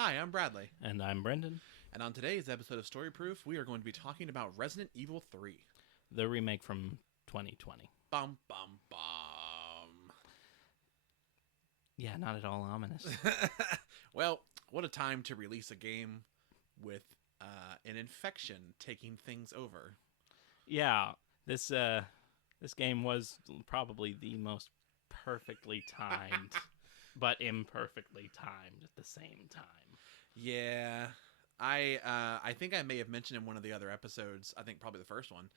Hi, I'm Bradley, And I'm Brendan. and on today's episode of Story Proof, we are going to be talking about Resident Evil 3. The remake from 2020. Bum, bum, bum. Yeah, not at all ominous. Well, what a time to release a game with an infection taking things over. Yeah, this game was probably the most perfectly timed, but imperfectly timed at the same time. Yeah, I think I may have mentioned in one of the other episodes, I think probably the first one,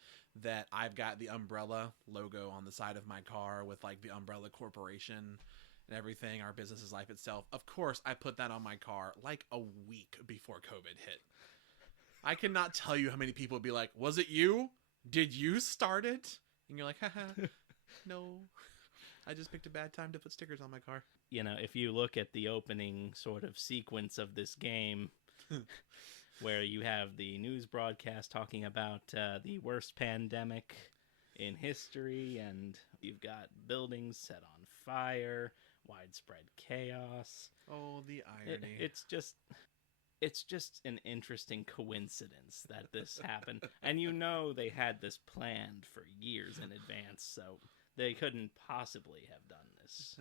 that I've got the Umbrella logo on the side of my car with like the Umbrella Corporation and everything. Our business is life itself. Of course, I put that on my car like a week before COVID hit. I cannot tell you how many people would be like, "Was it you? Did you start it?" And you're like, "Haha, no. I just picked a bad time to put stickers on my car." You know, if you look at the opening sort of sequence of this game, where you have the news broadcast talking about the worst pandemic in history, and you've got buildings set on fire, widespread chaos. Oh, the irony. It's just an interesting coincidence that this happened. And you know they had this planned for years in advance, so they couldn't possibly have done this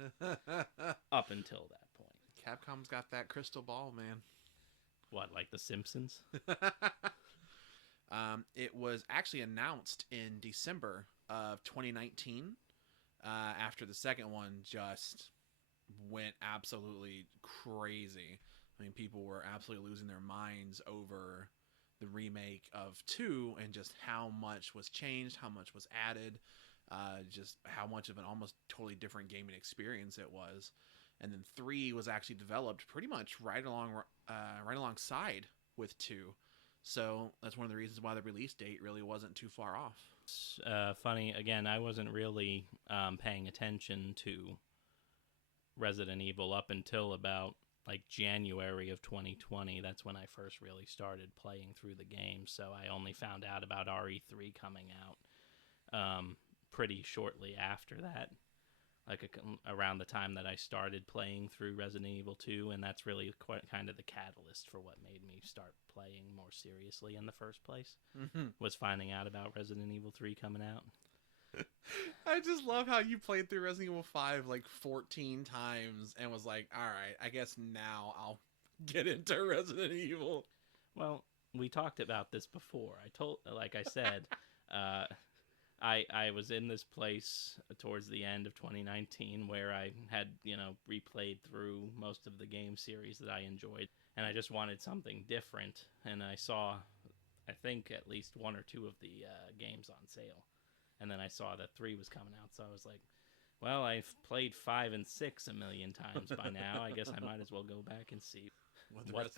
up until that point. Capcom's got that crystal ball, man. What, like The Simpsons? It was actually announced in December of 2019 after the second one just went absolutely crazy. I mean, people were absolutely losing their minds over the remake of 2 and just how much was changed, how much was added, just how much of an almost totally different gaming experience it was. And then 3 was actually developed pretty much right alongside with 2. So that's one of the reasons why the release date really wasn't too far off. Funny, again, I wasn't really paying attention to Resident Evil up until about like January of 2020. That's when I first really started playing through the game. So I only found out about RE3 coming out pretty shortly after that, like around the time that I started playing through Resident Evil 2, and that's really kind of the catalyst for what made me start playing more seriously in the first place, was finding out about Resident Evil 3 coming out. I just love how you played through Resident Evil 5 like 14 times and was like, all right, I guess now I'll get into Resident Evil. Well, we talked about this before. Like I said, I was in this place towards the end of 2019 where I had, replayed through most of the game series that I enjoyed, and I just wanted something different, and I saw, I think, at least one or two of the games on sale, and then I saw that 3 was coming out, so I was like, well, I've played 5 and 6 a million times by now. I guess I might as well go back and see what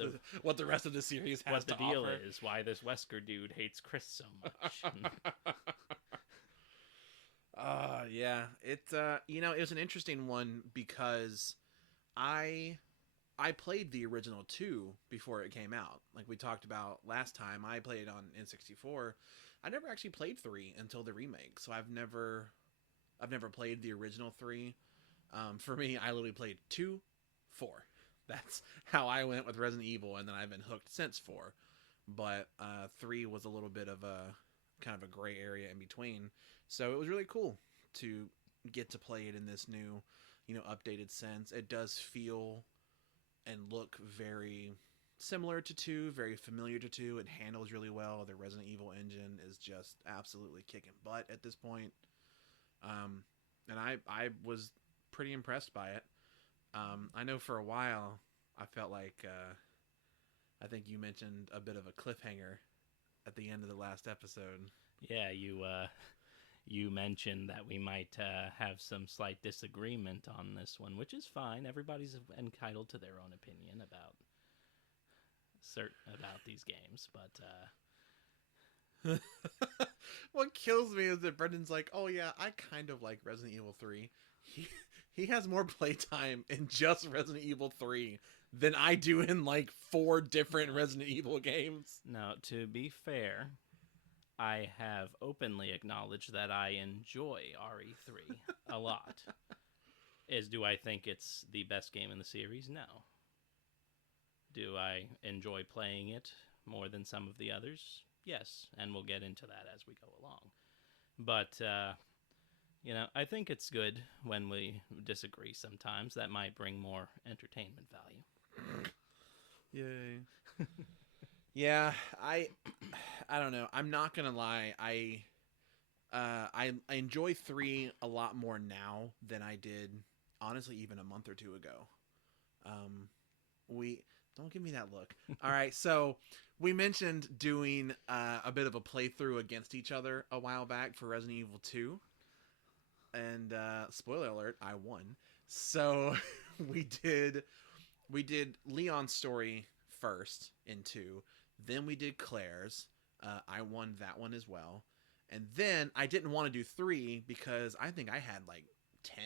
the rest of the series has what the to deal offer. is, why this Wesker dude hates Chris so much. Yeah, it was an interesting one because I played the original 2 before it came out. Like we talked about last time, I played it on N64. I never actually played 3 until the remake, so I've never played the original 3. For me, I literally played 2, 4. That's how I went with Resident Evil, and then I've been hooked since 4. But 3 was a little bit of a kind of a gray area in between. So it was really cool to get to play it in this new, updated sense. It does feel and look very similar to 2, very familiar to 2. It handles really well. The Resident Evil engine is just absolutely kicking butt at this point. And I was pretty impressed by it. I know for a while I felt like I think you mentioned a bit of a cliffhanger at the end of the last episode. Yeah, you mentioned that we might have some slight disagreement on this one, which is fine. Everybody's entitled to their own opinion about these games, but what kills me is that Brendan's like, oh yeah, I kind of like Resident Evil 3. He has more playtime in just Resident Evil 3 than I do in like 4 different Resident Evil games. now, to be fair, I have openly acknowledged that I enjoy RE3 a lot. Do I think it's the best game in the series? No. Do I enjoy playing it more than some of the others? Yes, and we'll get into that as we go along. But, I think it's good when we disagree sometimes. That might bring more entertainment value. Yay. Yeah, I don't know. I'm not gonna lie. I enjoy 3 a lot more now than I did, honestly, even a month or two ago. We don't give me that look. All right, so we mentioned doing a bit of a playthrough against each other a while back for Resident Evil 2, and spoiler alert, I won. So we did Leon's story first in 2, then we did Claire's. I won that one as well. And then I didn't want to do 3 because I think I had like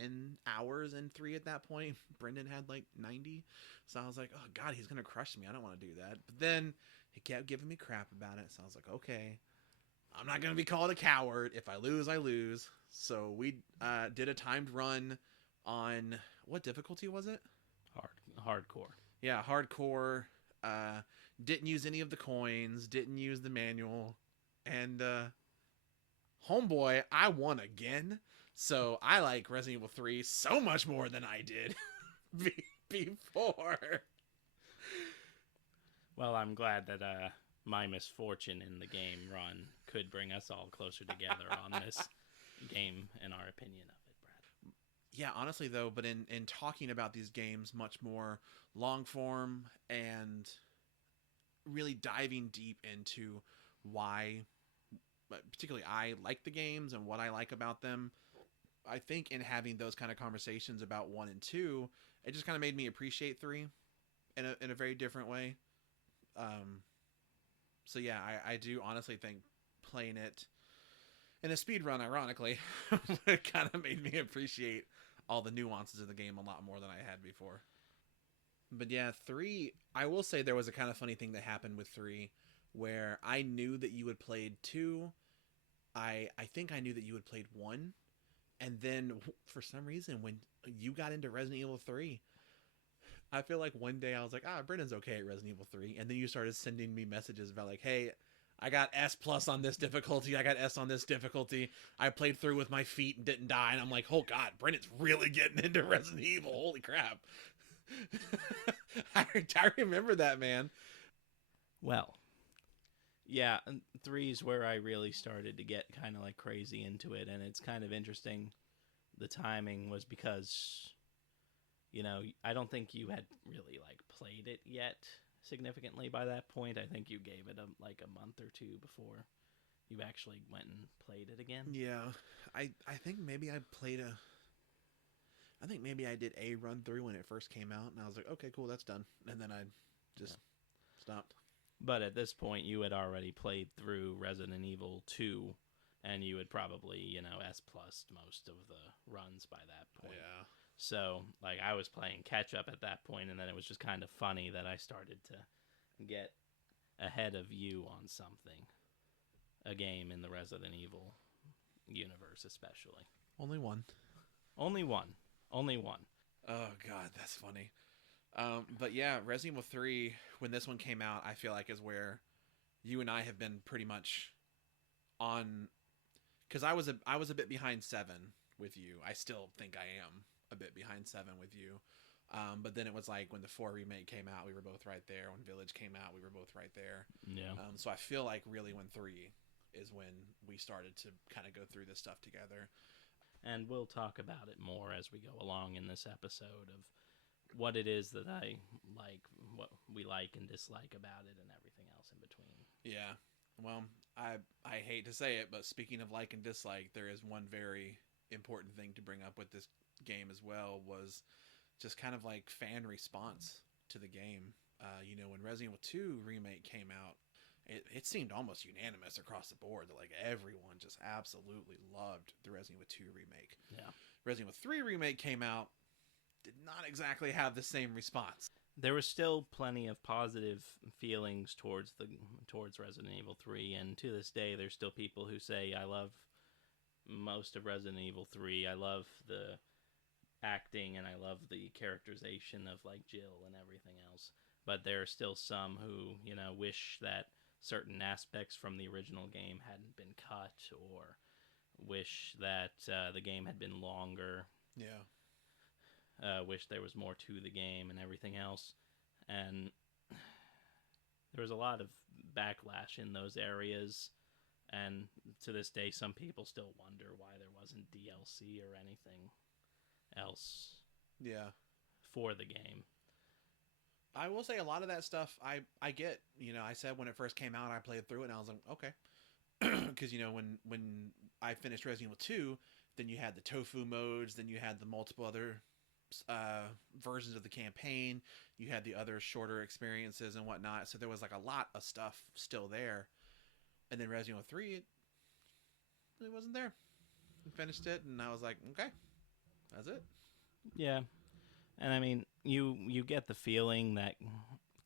10 hours in 3 at that point. Brendan had like 90. So I was like, oh God, he's going to crush me. I don't want to do that. But then he kept giving me crap about it. So I was like, okay, I'm not going to be called a coward. If I lose, I lose. So we did a timed run on, what difficulty was it? Hardcore. Yeah, hardcore. Didn't use any of the coins. Didn't use the manual. And homeboy, I won again. So I like Resident Evil 3 so much more than I did before. Well, I'm glad that my misfortune in the game run could bring us all closer together on this game and our opinion of it, Brad. Yeah, honestly though, but in talking about these games much more long form and really diving deep into why particularly I like the games and what I like about them, I think in having those kind of conversations about 1 and 2, it just kind of made me appreciate 3 in a very different way. So yeah, I do honestly think playing it in a speed run, ironically, it kind of made me appreciate all the nuances of the game a lot more than I had before. But yeah, 3, I will say there was a kind of funny thing that happened with 3 where I knew that you had played 2. I think I knew that you had played 1. And then for some reason, when you got into Resident Evil 3, I feel like one day I was like, Brendan's okay at Resident Evil 3. And then you started sending me messages about like, hey, I got S plus on this difficulty. I got S on this difficulty. I played through with my feet and didn't die. And I'm like, oh God, Brendan's really getting into Resident Evil. Holy crap. I remember that, man. Well, yeah, 3 is where I really started to get kind of like crazy into it, and it's kind of interesting. The timing was because, I don't think you had really like played it yet significantly by that point. I think you gave it a month or 2 before you actually went and played it again. Yeah, I think maybe I did a run through when it first came out, and I was like, okay, cool, that's done. And then I just stopped. But at this point, you had already played through Resident Evil 2, and you had probably, S plus most of the runs by that point. Yeah. So, like, I was playing catch-up at that point, and then it was just kind of funny that I started to get ahead of you on something. A game in the Resident Evil universe, especially. Only one. Only one. Oh, God, that's funny. But yeah, Resident Evil 3, when this one came out, I feel like is where you and I have been pretty much on, because I was a bit behind 7 with you. I still think I am a bit behind 7 with you. But then it was like when the 4 remake came out, we were both right there. When Village came out, we were both right there. Yeah. So I feel like really when 3 is when we started to kind of go through this stuff together. And we'll talk about it more as we go along in this episode of what it is that I like, what we like and dislike about it, and everything else in between. Yeah. Well, I hate to say it, but speaking of like and dislike, there is one very important thing to bring up with this game as well, was just kind of like fan response to the game. When Resident Evil 2 remake came out, it seemed almost unanimous across the board that like everyone just absolutely loved the Resident Evil 2 remake. Yeah. Resident Evil 3 remake came out, did not exactly have the same response. There was still plenty of positive feelings towards Resident Evil 3, and to this day there's still people who say I love most of Resident Evil 3. I love the acting, and I love the characterization of like Jill and everything else. But there are still some who, wish that certain aspects from the original game hadn't been cut, or wish that the game had been longer. Yeah. Wish there was more to the game and everything else. And there was a lot of backlash in those areas. And to this day, some people still wonder why there wasn't DLC or anything else Yeah. for the game. I will say a lot of that stuff I get. I said when it first came out, I played through it and I was like, okay. Because, when I finished Resident Evil 2, then you had the tofu modes, then you had the multiple other versions of the campaign, you had the other shorter experiences and whatnot. So there was like a lot of stuff still there. And then Resident Evil 3, it wasn't there. I finished it and I was like, okay, that's it. Yeah. And I mean, you get the feeling that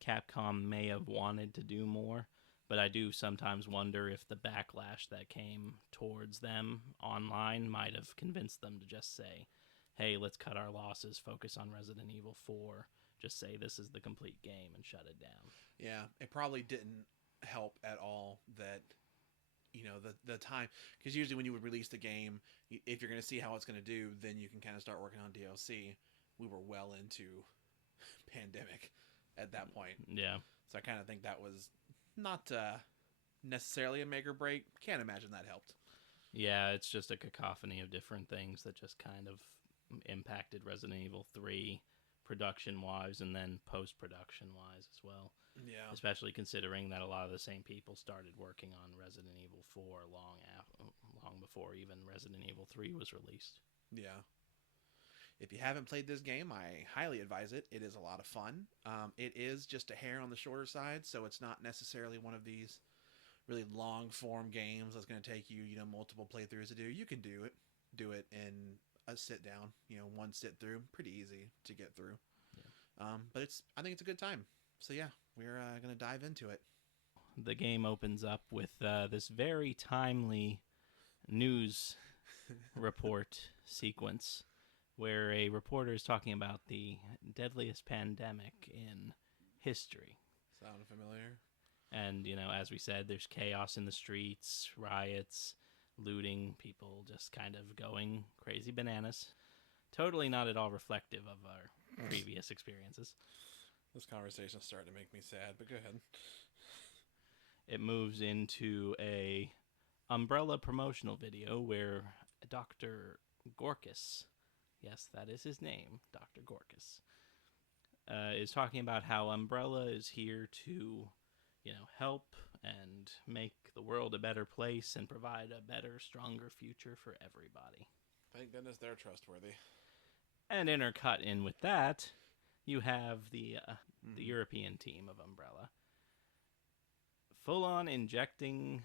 Capcom may have wanted to do more, but I do sometimes wonder if the backlash that came towards them online might have convinced them to just say, hey, let's cut our losses, focus on Resident Evil 4, just say this is the complete game and shut it down. Yeah, it probably didn't help at all that the time, because usually when you would release the game, if you're going to see how it's going to do, then you can kind of start working on DLC. We were well into pandemic at that point. Yeah. So I kind of think that was not necessarily a make or break. Can't imagine that helped. Yeah, it's just a cacophony of different things that just kind of impacted Resident Evil 3 production-wise and then post-production-wise as well. Yeah. Especially considering that a lot of the same people started working on Resident Evil 4 long before even Resident Evil 3 was released. Yeah. If you haven't played this game, I highly advise it. It is a lot of fun. It is just a hair on the shorter side, so it's not necessarily one of these really long form games that's going to take you, multiple playthroughs to do. You can do it in a sit down, one sit through, pretty easy to get through. Yeah. But I think it's a good time. So yeah, we're going to dive into it. The game opens up with this very timely news report sequence where a reporter is talking about the deadliest pandemic in history. Sound familiar? And, as we said, there's chaos in the streets, riots, looting, people just kind of going crazy bananas. Totally not at all reflective of our previous experiences. This conversation's starting to make me sad, but go ahead. It moves into a Umbrella promotional video where Dr. Gorkas, yes, that is his name, Dr. Gorkas, is talking about how Umbrella is here to, help and make the world a better place and provide a better, stronger future for everybody. Thank goodness they're trustworthy. And intercut in with that, you have the European team of Umbrella full on injecting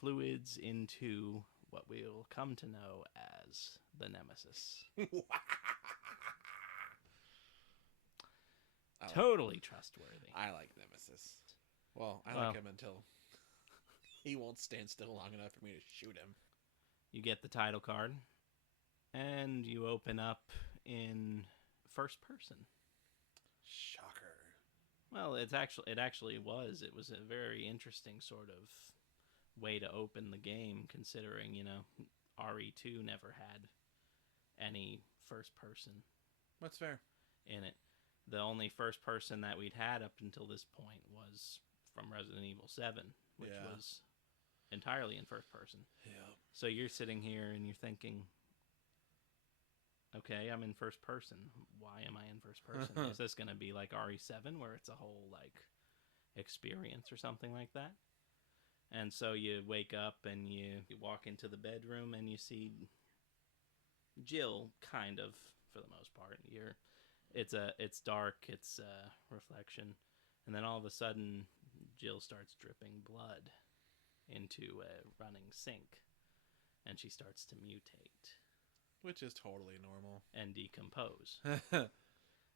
fluids into what we will come to know as the Nemesis. Totally trustworthy. I like Nemesis. Well, I like him until he won't stand still long enough for me to shoot him. You get the title card, and you open up in first person. Shocker. Well, it actually was. It was a very interesting sort of way to open the game, considering, RE2 never had any first person. That's fair. In it. The only first person that we'd had up until this point was from Resident Evil 7, which was entirely in first person. Yeah. So you're sitting here and you're thinking, okay, I'm in first person. Why am I in first person? Is this going to be like RE7 where it's a whole like experience or something like that? And so you wake up and you walk into the bedroom and you see Jill, kind of, for the most part. It's dark, it's a reflection, and then all of a sudden Jill starts dripping blood into a running sink, and she starts to mutate. Which is totally normal. And decompose.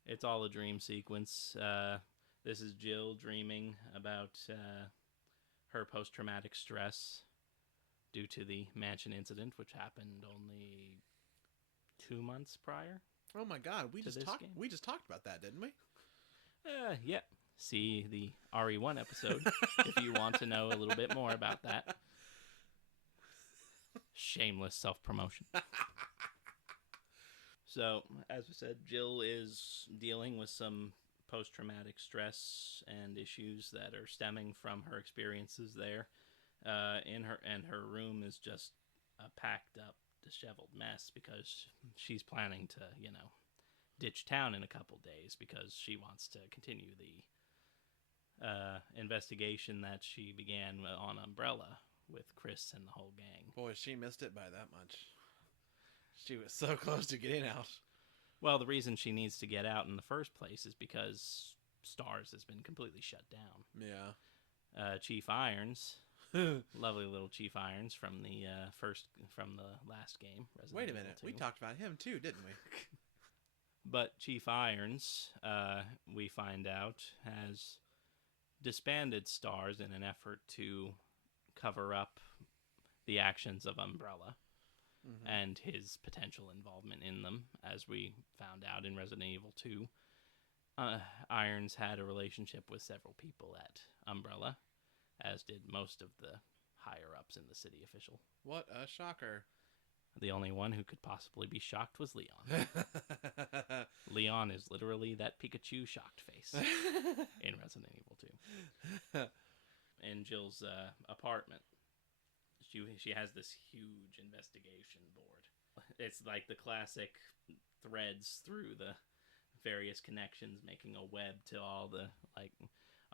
It's all a dream sequence. This is Jill dreaming about her post-traumatic stress due to the mansion incident, which happened only 2 months prior. Oh my God, we to just this talked. game. We just talked about that, didn't we? Yep. See the RE1 episode if you want to know a little bit more about that. Shameless self-promotion. So, as we said, Jill is dealing with some post-traumatic stress and issues that are stemming from her experiences there. Her room is just a packed up, disheveled mess because she's planning to, ditch town in a couple days because she wants to continue the investigation that she began on Umbrella with Chris and the whole gang. Boy, she missed it by that much. She was so close to getting out. Well, the reason she needs to get out in the first place is because Stars has been completely shut down. Yeah. Chief Irons, lovely little Chief Irons from the last game. Resident Wait a Evil minute, 2. we talked about him too, didn't we? But Chief Irons, we find out, has disbanded Stars in an effort to cover up the actions of Umbrella and his potential involvement in them, as we found out in Resident Evil 2. Irons had a relationship with several people at Umbrella, as did most of the higher-ups in the city official. What a shocker. The only one who could possibly be shocked was Leon. Leon is literally that Pikachu shocked face in Resident Evil 2. In Jill's apartment, she has this huge investigation board. It's like the classic threads through the various connections, making a web to all the, like,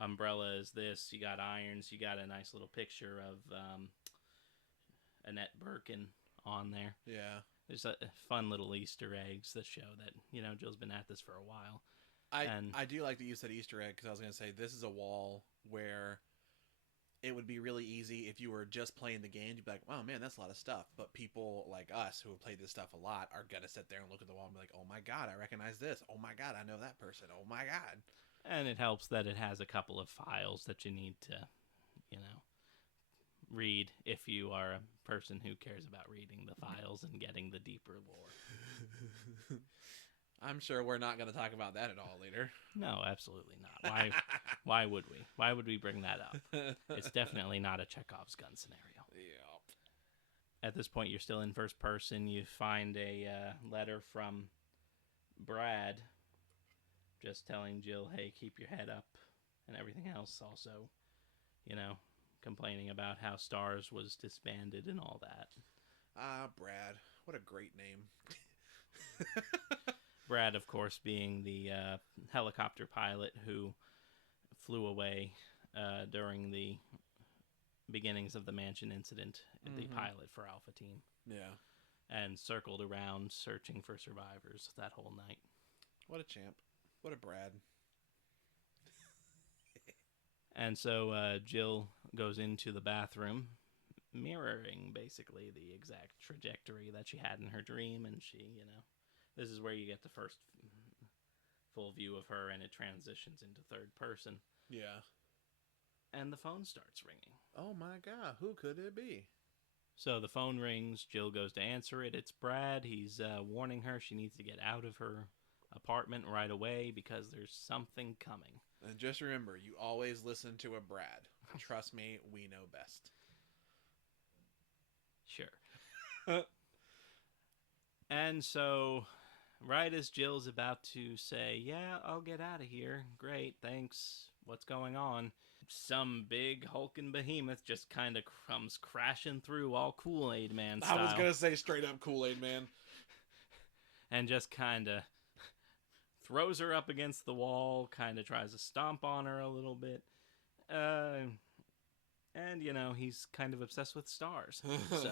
Umbrella is this, you got Irons, you got a nice little picture of Annette Birkin on there. Yeah. There's fun little Easter eggs that show that, Jill's been at this for a while. I do like that you said Easter egg, because I was going to say this is a wall where it would be really easy if you were just playing the game. You'd be like, wow, man, that's a lot of stuff. But people like us who have played this stuff a lot are going to sit there and look at the wall and be like, oh my God, I recognize this. Oh my God, I know that person. Oh my God. And it helps that it has a couple of files that you need to, read if you are a person who cares about reading the files and getting the deeper lore. I'm sure we're not going to talk about that at all later. No, absolutely not. Why would we? Why would we bring that up? It's definitely not a Chekhov's gun scenario. Yep. At this point, you're still in first person. You find a letter from Brad just telling Jill, hey, keep your head up, and everything else. Also, complaining about how Stars was disbanded and all that. Brad. What a great name. Brad, of course, being the helicopter pilot who flew away during the beginnings of the mansion incident, the pilot for Alpha Team. Yeah. And circled around searching for survivors that whole night. What a champ. What a Brad. And so Jill goes into the bathroom, mirroring basically the exact trajectory that she had in her dream, and she, this is where you get the first full view of her, and it transitions into third person. Yeah. And the phone starts ringing. Oh my God, who could it be? So the phone rings, Jill goes to answer it. It's Brad. He's warning her she needs to get out of her apartment right away because there's something coming. And just remember, you always listen to a Brad. Trust me, we know best. Sure. And so, right as Jill's about to say, yeah, I'll get out of here. Great, thanks. What's going on? Some big hulking behemoth just kind of comes crashing through all Kool-Aid Man style. I was going to say straight up Kool-Aid Man. And just kind of throws her up against the wall, kind of tries to stomp on her a little bit. And, he's kind of obsessed with Stars. So.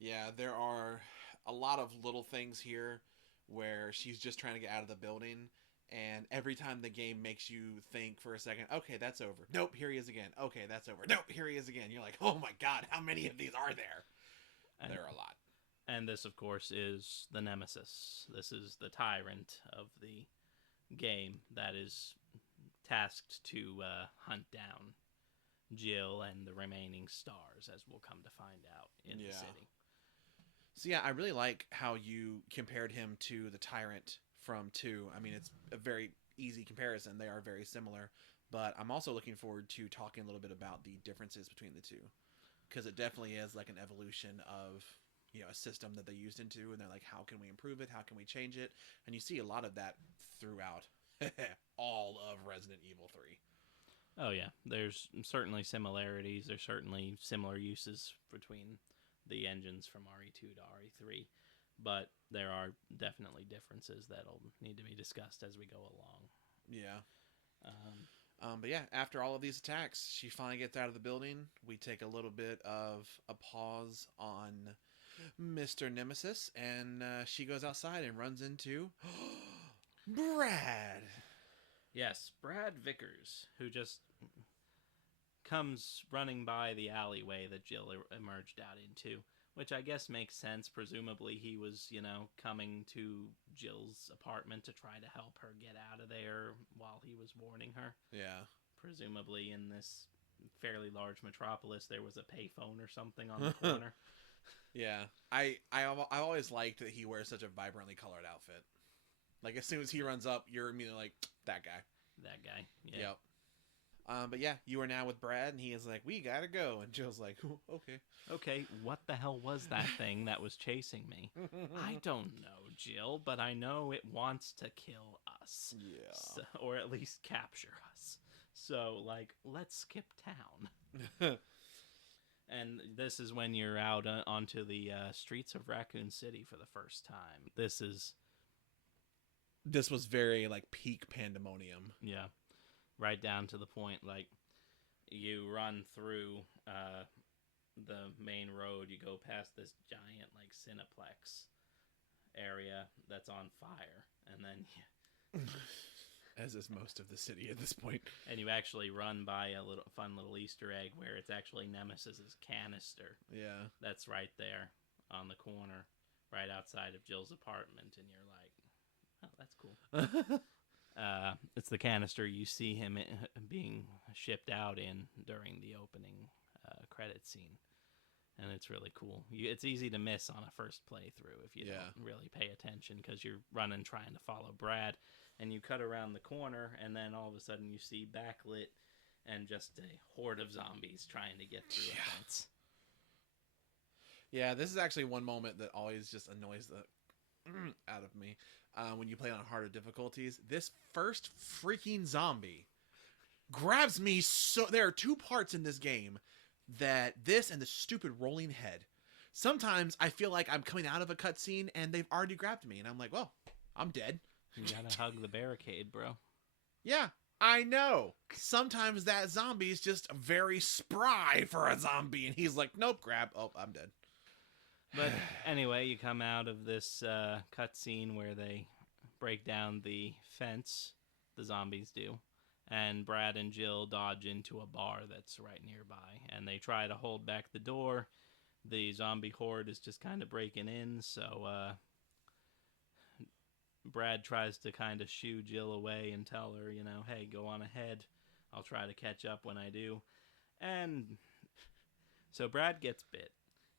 Yeah, there are a lot of little things here where she's just trying to get out of the building, and every time the game makes you think for a second, okay, that's over. Nope, here he is again. Okay, that's over. Nope, here he is again. You're like, oh my God, how many of these are there? There are a lot. And this, of course, is the nemesis. This is the tyrant of the game that is tasked to hunt down Jill and the remaining Stars, as we'll come to find out in the city. So yeah, I really like how you compared him to the Tyrant from 2. I mean, it's a very easy comparison. They are very similar, but I'm also looking forward to talking a little bit about the differences between the two, because it definitely is like an evolution of, a system that they used into, and they're like, how can we improve it? How can we change it? And you see a lot of that throughout all of Resident Evil 3. Oh yeah, there's certainly similarities. There's certainly similar uses between the engines from RE2 to RE3, but there are definitely differences that'll need to be discussed as we go along. Yeah. Um, But yeah, after all of these attacks, she finally gets out of the building. We take a little bit of a pause on Mr. Nemesis, and she goes outside and runs into Brad. yes, Brad Vickers, who just comes running by the alleyway that Jill emerged out into, which I guess makes sense. Presumably, he was, coming to Jill's apartment to try to help her get out of there while he was warning her. Yeah. Presumably, in this fairly large metropolis, there was a payphone or something on the corner. Yeah. I always liked that he wears such a vibrantly colored outfit. Like, as soon as he runs up, you're immediately like, that guy. That guy. Yeah. Yep. But yeah, you are now with Brad, and he is like, we gotta go. And Jill's like, okay. Okay, what the hell was that thing that was chasing me? I don't know, Jill, but I know it wants to kill us. Yeah. So, or at least capture us. So, let's skip town. And this is when you're out onto the streets of Raccoon City for the first time. This was very, like, peak pandemonium. Yeah. Right down to the point, you run through the main road, you go past this giant, Cineplex area that's on fire, and then as is most of the city at this point. And you actually run by a fun little Easter egg where it's actually Nemesis's canister. Yeah. That's right there on the corner, right outside of Jill's apartment, and you're like, oh, that's cool. It's the canister you see him being shipped out in during the opening credit scene. And it's really cool. It's easy to miss on a first playthrough if you don't really pay attention, because you're running trying to follow Brad, and you cut around the corner, and then all of a sudden you see backlit and just a horde of zombies trying to get through a fence. Yeah, this is actually one moment that always just annoys the out of me when you play on harder difficulties. This first freaking zombie grabs me. So there are two parts in this game, that this and the stupid rolling head. Sometimes I feel like I'm coming out of a cutscene and they've already grabbed me, and I'm like, well, I'm dead. You gotta hug the barricade, bro. Yeah, I know. Sometimes that zombie is just very spry for a zombie, and he's like, nope, grab. Oh, I'm dead. But anyway, you come out of this cutscene where they break down the fence, the zombies do, and Brad and Jill dodge into a bar that's right nearby, and they try to hold back the door. The zombie horde is just kind of breaking in, so Brad tries to kind of shoo Jill away and tell her, hey, go on ahead. I'll try to catch up when I do. And so Brad gets bit,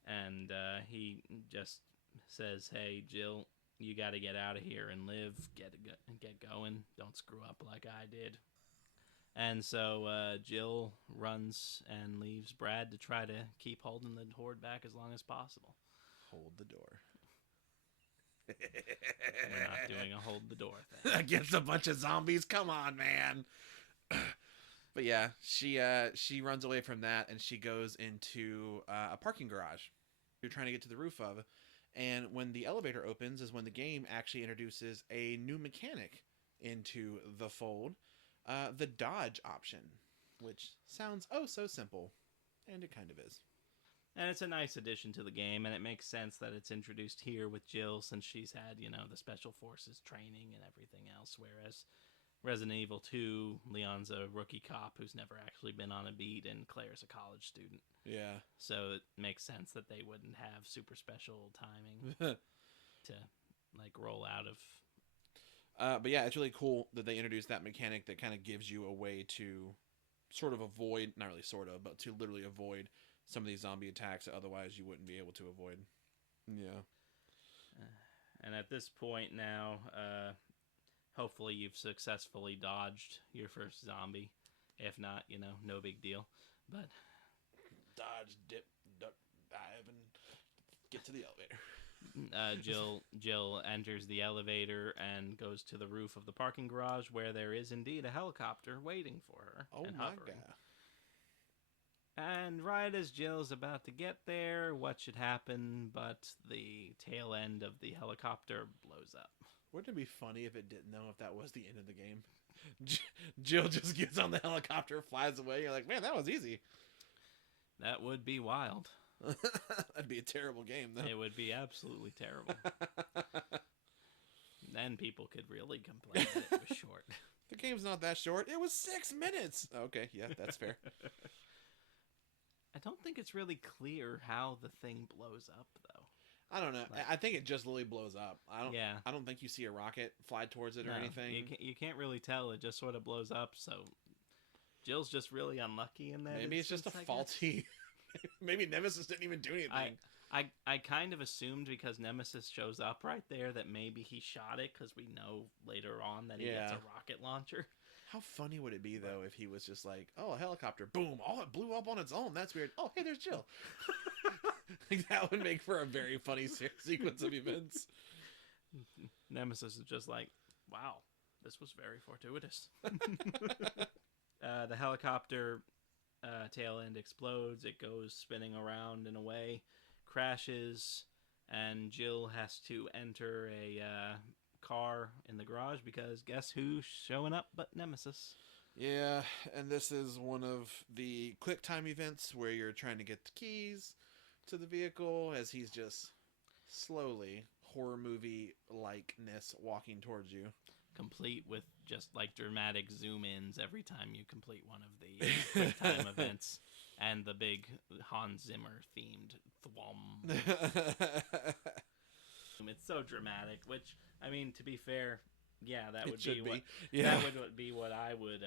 and he just says, hey, Jill, you got to get out of here and live. Get going. Don't screw up like I did. And so Jill runs and leaves Brad to try to keep holding the horde back as long as possible. Hold the door. We're not doing a hold the door thing. Against a bunch of zombies? Come on, man. But yeah, she runs away from that, and she goes into a parking garage you're trying to get to the roof of. And when the elevator opens is when the game actually introduces a new mechanic into the fold. The dodge option, which sounds oh so simple, and it kind of is. And it's a nice addition to the game, and it makes sense that it's introduced here with Jill, since she's had, the Special Forces training and everything else, whereas Resident Evil 2, Leon's a rookie cop who's never actually been on a beat, and Claire's a college student. Yeah. So it makes sense that they wouldn't have super special timing to, roll out of. But yeah, it's really cool that they introduced that mechanic that kind of gives you a way to sort of avoid, not really sort of, but to literally avoid some of these zombie attacks that otherwise you wouldn't be able to avoid. Yeah. And at this point now, hopefully you've successfully dodged your first zombie. If not, no big deal. But Dodge, dip, duck, dive, and get to the elevator. Jill enters the elevator and goes to the roof of the parking garage, where there is indeed a helicopter waiting for her. Oh and my hovering. god. And right as Jill's about to get there, what should happen but the tail end of the helicopter blows up. Wouldn't it be funny if it didn't know if that was the end of the game? Jill just gets on the helicopter, flies away. You're like, man, that was easy. That would be wild. That'd be a terrible game, though. It would be absolutely terrible. Then people could really complain that it was short. The game's not that short. It was 6 minutes. Okay, yeah, that's fair. I don't think it's really clear how the thing blows up, though. I don't know. I think it just literally blows up. I don't think you see a rocket fly towards it or anything. You can't really tell. It just sort of blows up. So Jill's just really unlucky in that. Maybe it's just a faulty. Maybe Nemesis didn't even do anything. I kind of assumed, because Nemesis shows up right there, that maybe he shot it, because we know later on that he gets a rocket launcher. How funny would it be, though, if he was just like, oh, a helicopter, boom, oh, it blew up on its own. That's weird. Oh, hey, there's Jill. Like, that would make for a very funny sequence of events. Nemesis is just like, wow, this was very fortuitous. The helicopter tail end explodes. It goes spinning around in a way, crashes, and Jill has to enter a car in the garage, because guess who's showing up but Nemesis? Yeah, and this is one of the quick time events where you're trying to get the keys to the vehicle as he's just slowly, horror movie likeness, walking towards you. Complete with just like dramatic zoom ins every time you complete one of the quick time events, and the big Hans Zimmer themed thwom. It's so dramatic, which, I mean, to be fair, yeah, that would be what that would be what I would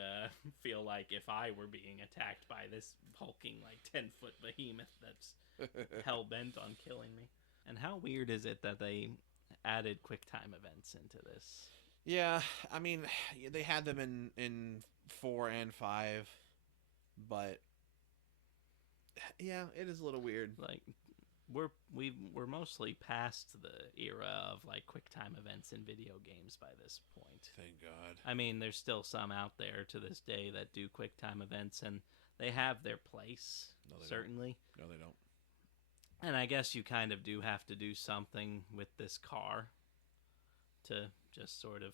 feel like if I were being attacked by this hulking, like, 10-foot behemoth that's hell bent on killing me. And how weird is it that they added quick time events into this? Yeah, I mean, they had them in 4 and 5, but yeah, it is a little weird. Like, we're mostly past the era of like quick time events in video games by this point. Thank God. I mean, there's still some out there to this day that do quick time events, and they have their place, certainly. No, they don't. And I guess you kind of do have to do something with this car to just sort of...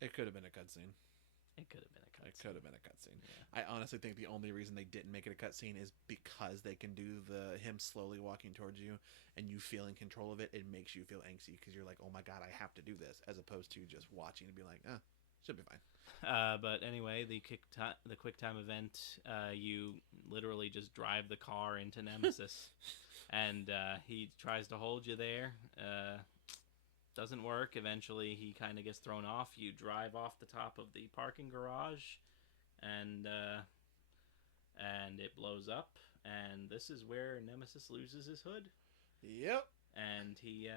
It could have been a cutscene. It could have been a cutscene. It could have been a cutscene. Yeah. I honestly think the only reason they didn't make it a cutscene is because they can do him slowly walking towards you and you feel in control of it. It makes you feel angsty because you're like, oh my god, I have to do this, as opposed to just watching and be like, should be fine. But anyway, the quick time event, you literally just drive the car into Nemesis, and he tries to hold you there. Doesn't work. Eventually, he kind of gets thrown off. You drive off the top of the parking garage, and it blows up. And this is where Nemesis loses his hood. Yep. And he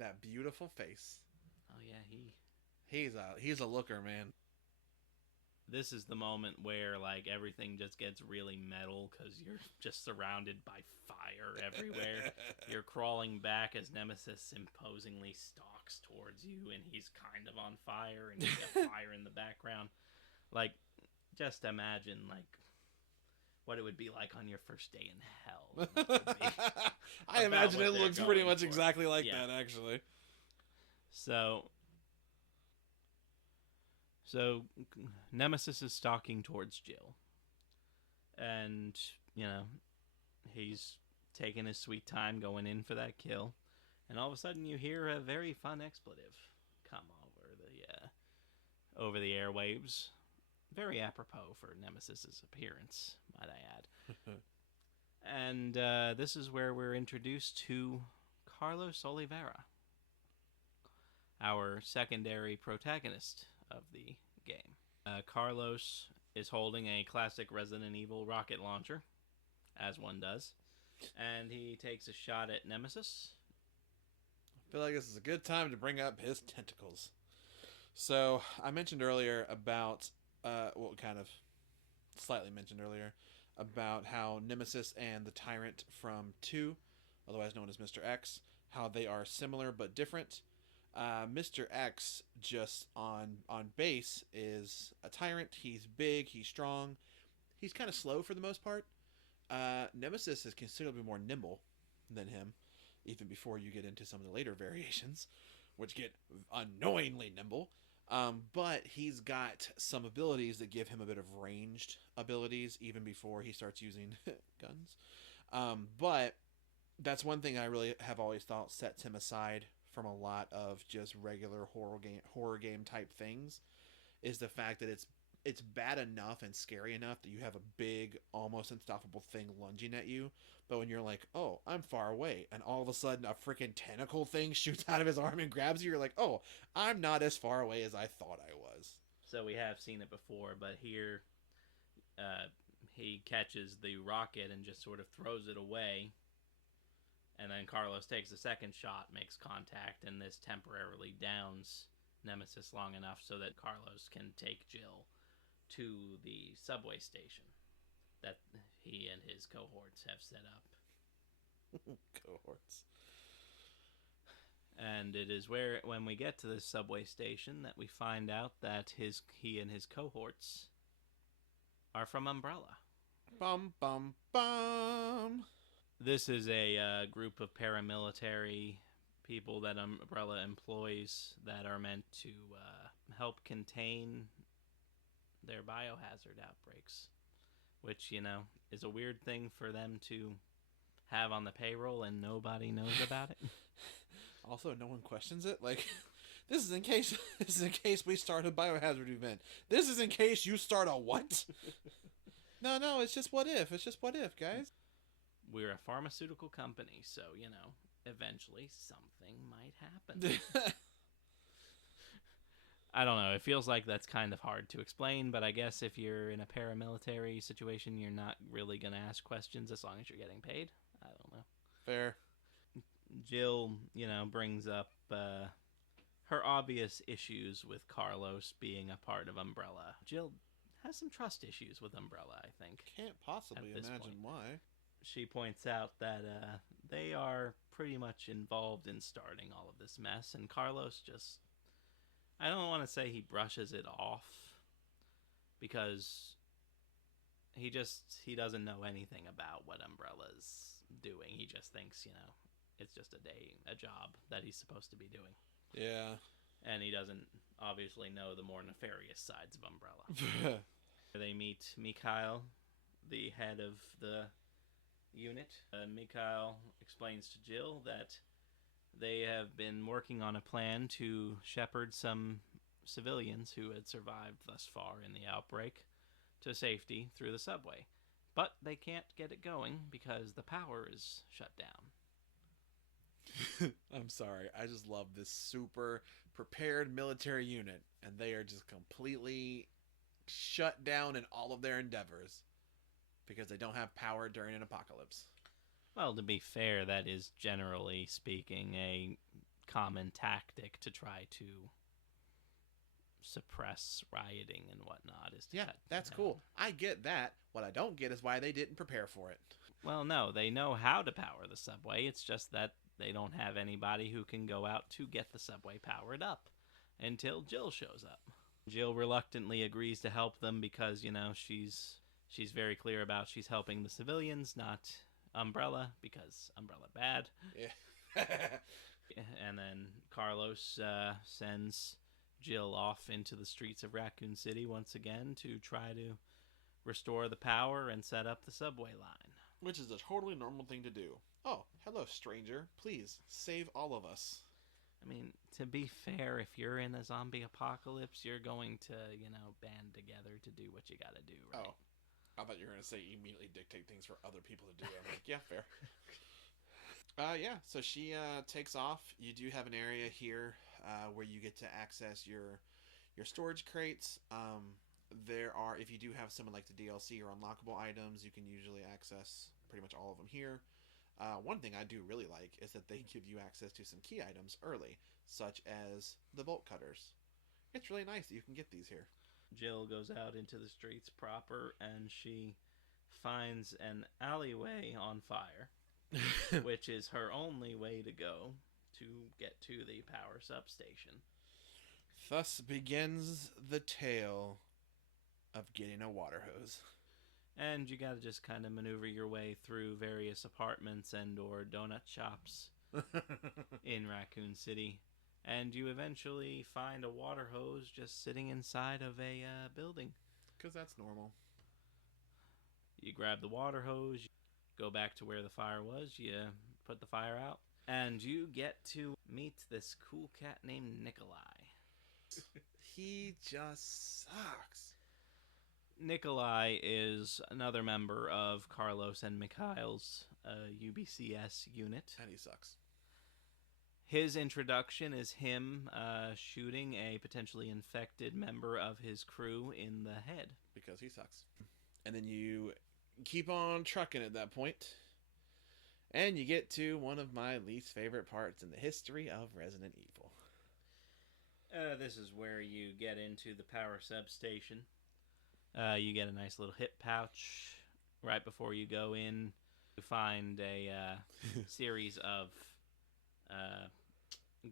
that beautiful face. Oh yeah, he's a looker, man. This is the moment where like everything just gets really metal because you're just surrounded by fire everywhere. You're crawling back as Nemesis imposingly stalks towards you, and he's kind of on fire, and you got fire in the background. Like, just imagine like what it would be like on your first day in hell. I imagine it looks pretty much exactly like that, actually. So Nemesis is stalking towards Jill, and, he's taking his sweet time going in for that kill, and all of a sudden you hear a very fun expletive come over the airwaves. Very apropos for Nemesis's appearance, might I add. And this is where we're introduced to Carlos Oliveira, our secondary protagonist of the game. Carlos is holding a classic Resident Evil rocket launcher, as one does, and he takes a shot at Nemesis, feel like this is a good time to bring up his tentacles. So I mentioned earlier about, well, kind of slightly mentioned earlier about how Nemesis and the Tyrant from 2, otherwise known as Mr. X, how they are similar but different. Mr. X, just on base, is a tyrant. He's big, he's strong, he's kind of slow for the most part. Nemesis is considerably more nimble than him, even before you get into some of the later variations, which get annoyingly nimble. But he's got some abilities that give him a bit of ranged abilities even before he starts using guns. But that's one thing I really have always thought sets him aside from a lot of just regular horror game type things is the fact that it's bad enough and scary enough that you have a big, almost unstoppable thing lunging at you. But when you're like, oh, I'm far away, and all of a sudden a freaking tentacle thing shoots out of his arm and grabs you, you're like, oh, I'm not as far away as I thought I was. So we have seen it before, but here uh, he catches the rocket and just sort of throws it away. And then Carlos takes a second shot, makes contact, and this temporarily downs Nemesis long enough so that Carlos can take Jill to the subway station that he and his cohorts have set up. Cohorts. And it is when we get to this subway station that we find out that he and his cohorts are from Umbrella. Bum, bum, bum. This is a group of paramilitary people that Umbrella employs that are meant to help contain their biohazard outbreaks, which, you know, is a weird thing for them to have on the payroll and nobody knows about it. Also, no one questions it. Like, this is in case we start a biohazard event. This is in case you start a what? No, it's just what if. It's just what if, guys. We're a pharmaceutical company, so, you know, eventually something might happen. I don't know. It feels like that's kind of hard to explain, but I guess if you're in a paramilitary situation, you're not really going to ask questions as long as you're getting paid. I don't know. Fair. Jill, you know, brings up her obvious issues with Carlos being a part of Umbrella. Jill has some trust issues with Umbrella, I think. Can't possibly imagine why. She points out that they are pretty much involved in starting all of this mess, and Carlos just, I don't want to say he brushes it off, because he doesn't know anything about what Umbrella's doing. He just thinks, you know, it's just a job that he's supposed to be doing. Yeah. And he doesn't obviously know the more nefarious sides of Umbrella. They meet Mikhail, the head of the unit. Mikhail explains to Jill that they have been working on a plan to shepherd some civilians who had survived thus far in the outbreak to safety through the subway. But they can't get it going because the power is shut down. I'm sorry. I just love this super prepared military unit, and they are just completely shut down in all of their endeavors because they don't have power during an apocalypse. Well, to be fair, that is generally speaking a common tactic to try to suppress rioting and whatnot. Is to yeah, that's cool. I get that. What I don't get is why they didn't prepare for it. Well, no, they know how to power the subway. It's just that they don't have anybody who can go out to get the subway powered up until Jill shows up. Jill reluctantly agrees to help them because, you know, she's very clear about she's helping the civilians, not Umbrella, because Umbrella bad. Yeah. And then Carlos sends Jill off into the streets of Raccoon City once again to try to restore the power and set up the subway line. Which is a totally normal thing to do. Oh, hello, stranger. Please, save all of us. I mean, to be fair, if you're in a zombie apocalypse, you're going to, you know, band together to do what you gotta do, right? Oh, I thought you were going to say immediately dictate things for other people to do. I'm like, yeah, fair. Yeah, so she takes off. You do have an area here where you get to access your storage crates. There are, if you do have someone like the DLC or unlockable items, you can usually access pretty much all of them here. One thing I do really like is that they give you access to some key items early, such as the bolt cutters. It's really nice that you can get these here. Jill goes out into the streets proper and she finds an alleyway on fire, which is her only way to go to get to the power substation. Thus begins the tale of getting a water hose. And you gotta just kind of maneuver your way through various apartments and or donut shops in Raccoon City. And you eventually find a water hose just sitting inside of a building. Because that's normal. You grab the water hose, go back to where the fire was, you put the fire out, and you get to meet this cool cat named Nikolai. He just sucks. Nikolai is another member of Carlos and Mikhail's UBCS unit. And he sucks. His introduction is him shooting a potentially infected member of his crew in the head. Because he sucks. And then you keep on trucking at that point, and you get to one of my least favorite parts in the history of Resident Evil. This is where you get into the power substation. You get a nice little hip pouch right before you go in. You find a series of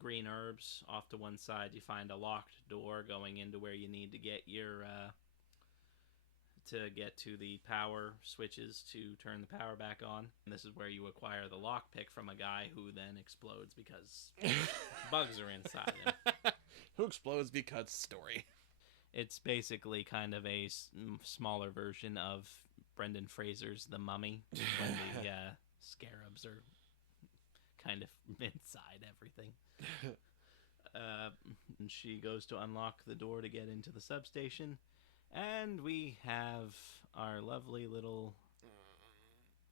green herbs off to one side. You find a locked door going into where you need to get your to get to the power switches to turn the power back on. And this is where you acquire the lockpick from a guy who then explodes because bugs are inside him. Who explodes because story. It's basically kind of a smaller version of Brendan Fraser's The Mummy, when the scarabs are kind of inside everything. And she goes to unlock the door to get into the substation, and we have our lovely little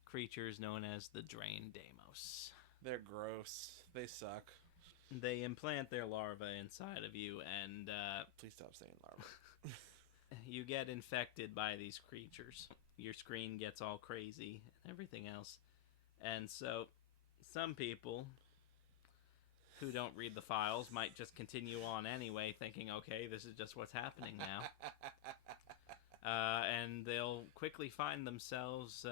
creatures known as the Drain Deimos. They're gross. They suck. They implant their larvae inside of you, and please stop saying larva. You get infected by these creatures. Your screen gets all crazy and everything else. And so some people who don't read the files might just continue on anyway, thinking, okay, this is just what's happening now. And they'll quickly find themselves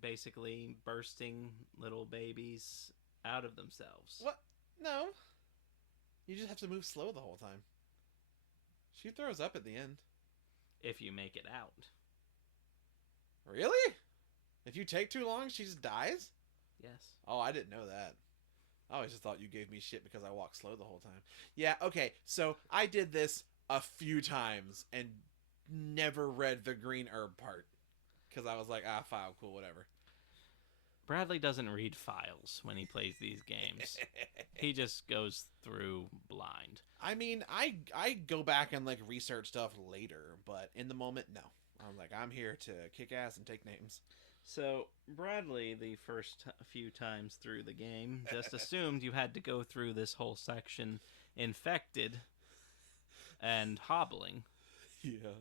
basically bursting little babies out of themselves. What? No. You just have to move slow the whole time. She throws up at the end. If you make it out. Really? If you take too long, she just dies? Yes. Oh, I didn't know that. I always just thought you gave me shit because I walked slow the whole time. Yeah, okay. So I did this a few times and never read the green herb part. Because I was like, file, cool, whatever. Bradley doesn't read files when he plays these games. He just goes through blind. I mean, I go back and like research stuff later, but in the moment, no. I'm like, I'm here to kick ass and take names. So Bradley, the first few times through the game, just assumed you had to go through this whole section infected and hobbling. Yeah.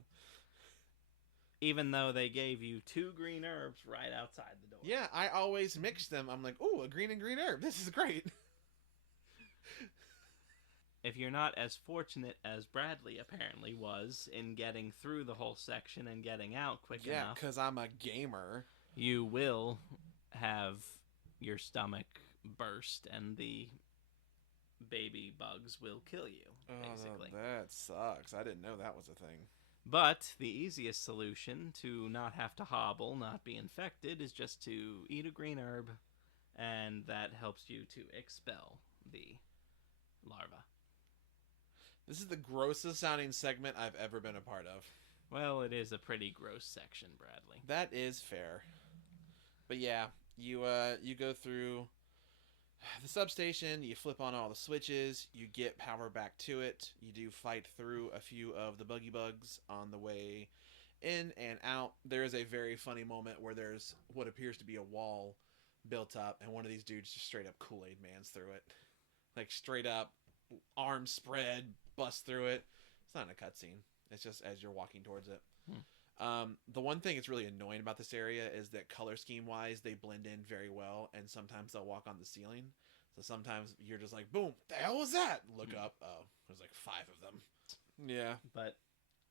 Even though they gave you 2 green herbs right outside the door. Yeah, I always mix them. I'm like, ooh, a green and green herb. This is great. If you're not as fortunate as Bradley apparently was in getting through the whole section and getting out quick enough. Yeah, because I'm a gamer. You will have your stomach burst and the baby bugs will kill you, basically. Oh, that sucks. I didn't know that was a thing. But the easiest solution to not have to hobble, not be infected, is just to eat a green herb, and that helps you to expel the larva. This is the grossest sounding segment I've ever been a part of. Well, it is a pretty gross section, Bradley. That is fair. But yeah, you go through the substation, you flip on all the switches, you get power back to it, you do fight through a few of the buggy bugs on the way in and out. There is a very funny moment where there's what appears to be a wall built up, and one of these dudes just straight up Kool-Aid mans through it. Like, straight up, arms spread, bust through it. It's not in a cutscene. It's just as you're walking towards it. The one thing that's really annoying about this area is that color scheme wise, they blend in very well, and sometimes they'll walk on the ceiling. So sometimes you're just like, boom, the hell was that? Look up. Oh, there's like 5 of them. Yeah. But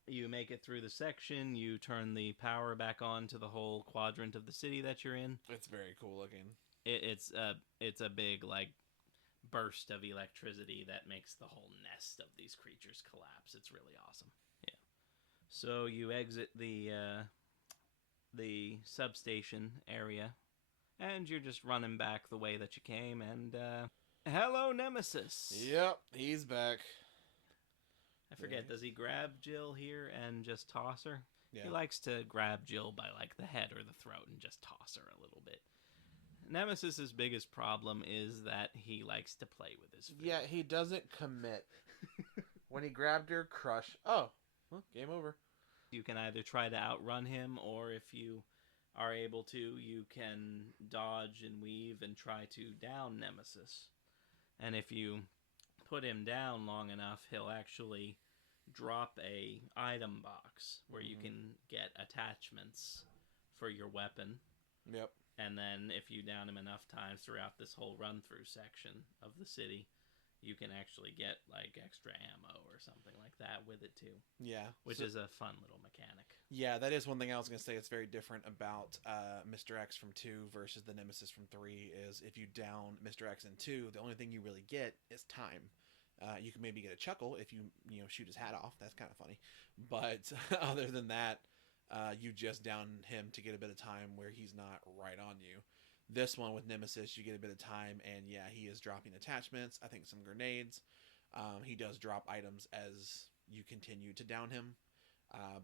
you make it through the section, you turn the power back on to the whole quadrant of the city that you're in. It's very cool looking. It's a big, like, burst of electricity that makes the whole nest of these creatures collapse. It's really awesome. Yeah. So you exit the substation area, and you're just running back the way that you came, and hello, Nemesis. Yep, he's back. I forget, does he grab Jill here and just toss her? Yeah. He likes to grab Jill by, like, the head or the throat and just toss her a little bit. Nemesis's biggest problem is that he likes to play with his food. Yeah, he doesn't commit. When he grabbed her, crush. Oh, well, game over. You can either try to outrun him, or if you are able to, you can dodge and weave and try to down Nemesis. And if you put him down long enough, he'll actually drop a item box where you can get attachments for your weapon. Yep. And then if you down him enough times throughout this whole run-through section of the city, you can actually get, like, extra ammo or something like that with it, too. Yeah. Which is a fun little mechanic. Yeah, that is one thing I was going to say. It's very different about Mr. X from 2 versus the Nemesis from 3 is if you down Mr. X in 2, the only thing you really get is time. You can maybe get a chuckle if you shoot his hat off. That's kind of funny. But other than that, you just down him to get a bit of time where he's not right on you. This one with Nemesis, you get a bit of time, and yeah, he is dropping attachments. I think some grenades. He does drop items as you continue to down him,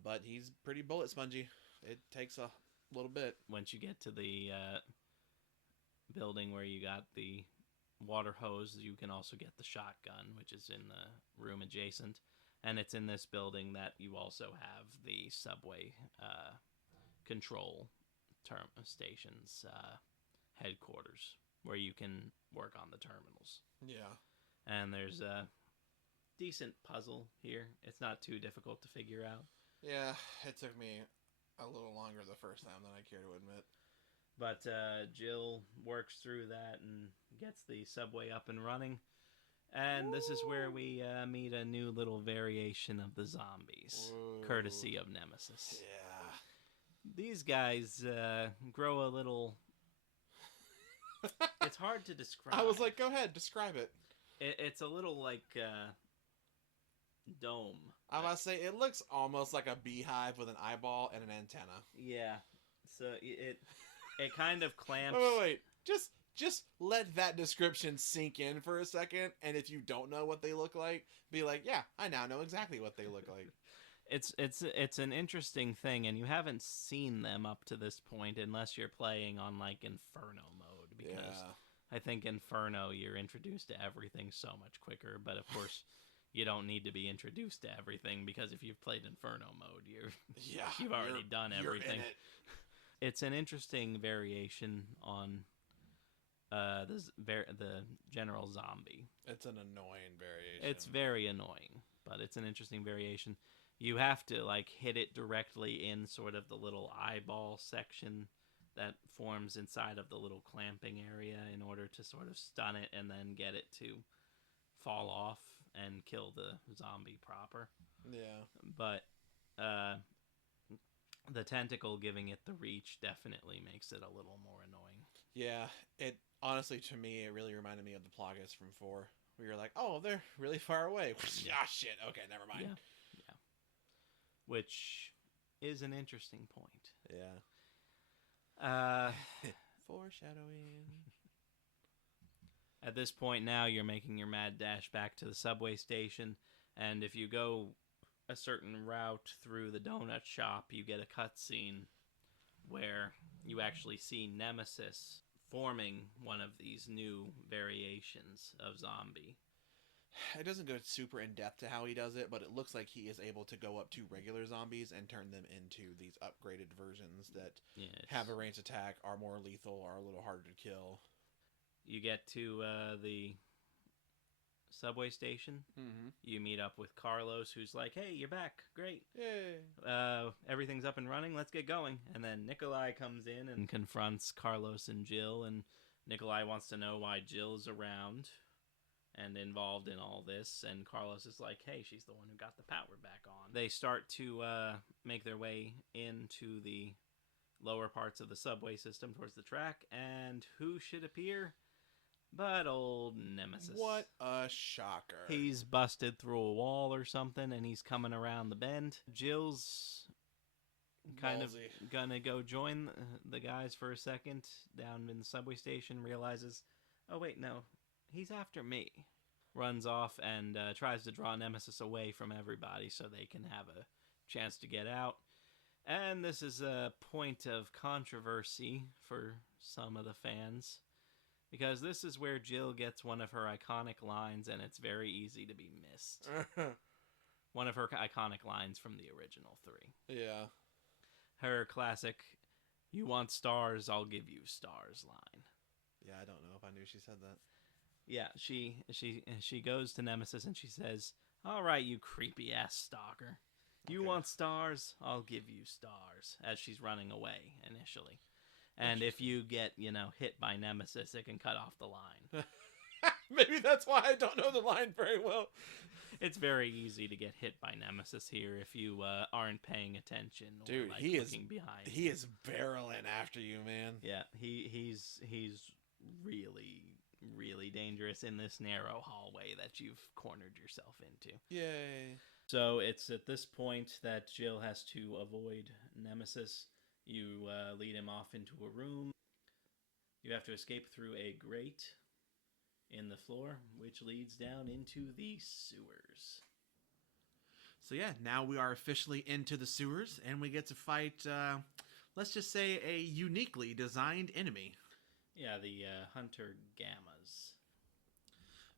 but he's pretty bullet spongy. It takes a little bit. Once you get to the building where you got the water hose, you can also get the shotgun, which is in the room adjacent. And it's in this building that you also have the subway control station's headquarters, where you can work on the terminals. Yeah. And there's a decent puzzle here. It's not too difficult to figure out. Yeah, it took me a little longer the first time than I care to admit. But Jill works through that and gets the subway up and running. And this is where we meet a new little variation of the zombies, courtesy of Nemesis. Yeah. These guys grow a little... It's hard to describe. I was like, go ahead, describe it. It's a little like dome. I must say, it looks almost like a beehive with an eyeball and an antenna. Yeah. So it kind of clamps... Wait. Just let that description sink in for a second, and if you don't know what they look like, be like, yeah, I now know exactly what they look like. It's an interesting thing, and you haven't seen them up to this point unless you're playing on, like, Inferno mode, because I think Inferno, you're introduced to everything so much quicker, but of course, you don't need to be introduced to everything, because if you've played Inferno mode, you've already done everything. It's an interesting variation on... the general zombie. It's an annoying variation. It's very annoying, but it's an interesting variation. You have to, like, hit it directly in sort of the little eyeball section that forms inside of the little clamping area in order to sort of stun it and then get it to fall off and kill the zombie proper. Yeah. But the tentacle giving it the reach definitely makes it a little more annoying. Yeah, it honestly, to me, it really reminded me of the Plagas from 4. Where you're like, oh, they're really far away. Ah, shit. Okay, never mind. Yeah. Which is an interesting point. Yeah. Foreshadowing. At this point now, you're making your mad dash back to the subway station, and if you go a certain route through the donut shop, you get a cutscene where you actually see Nemesis forming one of these new variations of zombie. It doesn't go super in depth to how he does it, but it looks like he is able to go up to regular zombies and turn them into these upgraded versions that have a ranged attack, are more lethal, are a little harder to kill. You get to the subway station. Mm-hmm. You meet up with Carlos, who's like, hey, you're back. Great. Yay. So everything's up and running. Let's get going. And then Nikolai comes in and confronts Carlos and Jill. And Nikolai wants to know why Jill's around and involved in all this. And Carlos is like, hey, she's the one who got the power back on. They start to make their way into the lower parts of the subway system towards the track. And who should appear but old Nemesis? What a shocker. He's busted through a wall or something, and he's coming around the bend. Jill's kind of gonna go join the guys for a second down in the subway station, realizes, oh wait, no, he's after me. Runs off and tries to draw Nemesis away from everybody so they can have a chance to get out. And this is a point of controversy for some of the fans, because this is where Jill gets one of her iconic lines, and it's very easy to be missed. One of her iconic lines from the original 3. Yeah. Her classic, "You want stars, I'll give you stars" line. Yeah, I don't know if I knew she said that. Yeah, she goes to Nemesis and she says, all right, you creepy-ass stalker. You want stars, I'll give you stars, as she's running away initially. And if you get, hit by Nemesis, it can cut off the line. Maybe that's why I don't know the line very well. It's very easy to get hit by Nemesis here if you aren't paying attention. Dude, or, he looking behind. He is barreling after you, man. Yeah, he's really, really dangerous in this narrow hallway that you've cornered yourself into. Yay. So it's at this point that Jill has to avoid Nemesis. You lead him off into a room. You have to escape through a grate in the floor, which leads down into the sewers. So yeah, now we are officially into the sewers, and we get to fight, let's just say, a uniquely designed enemy. Yeah, the Hunter Gammas.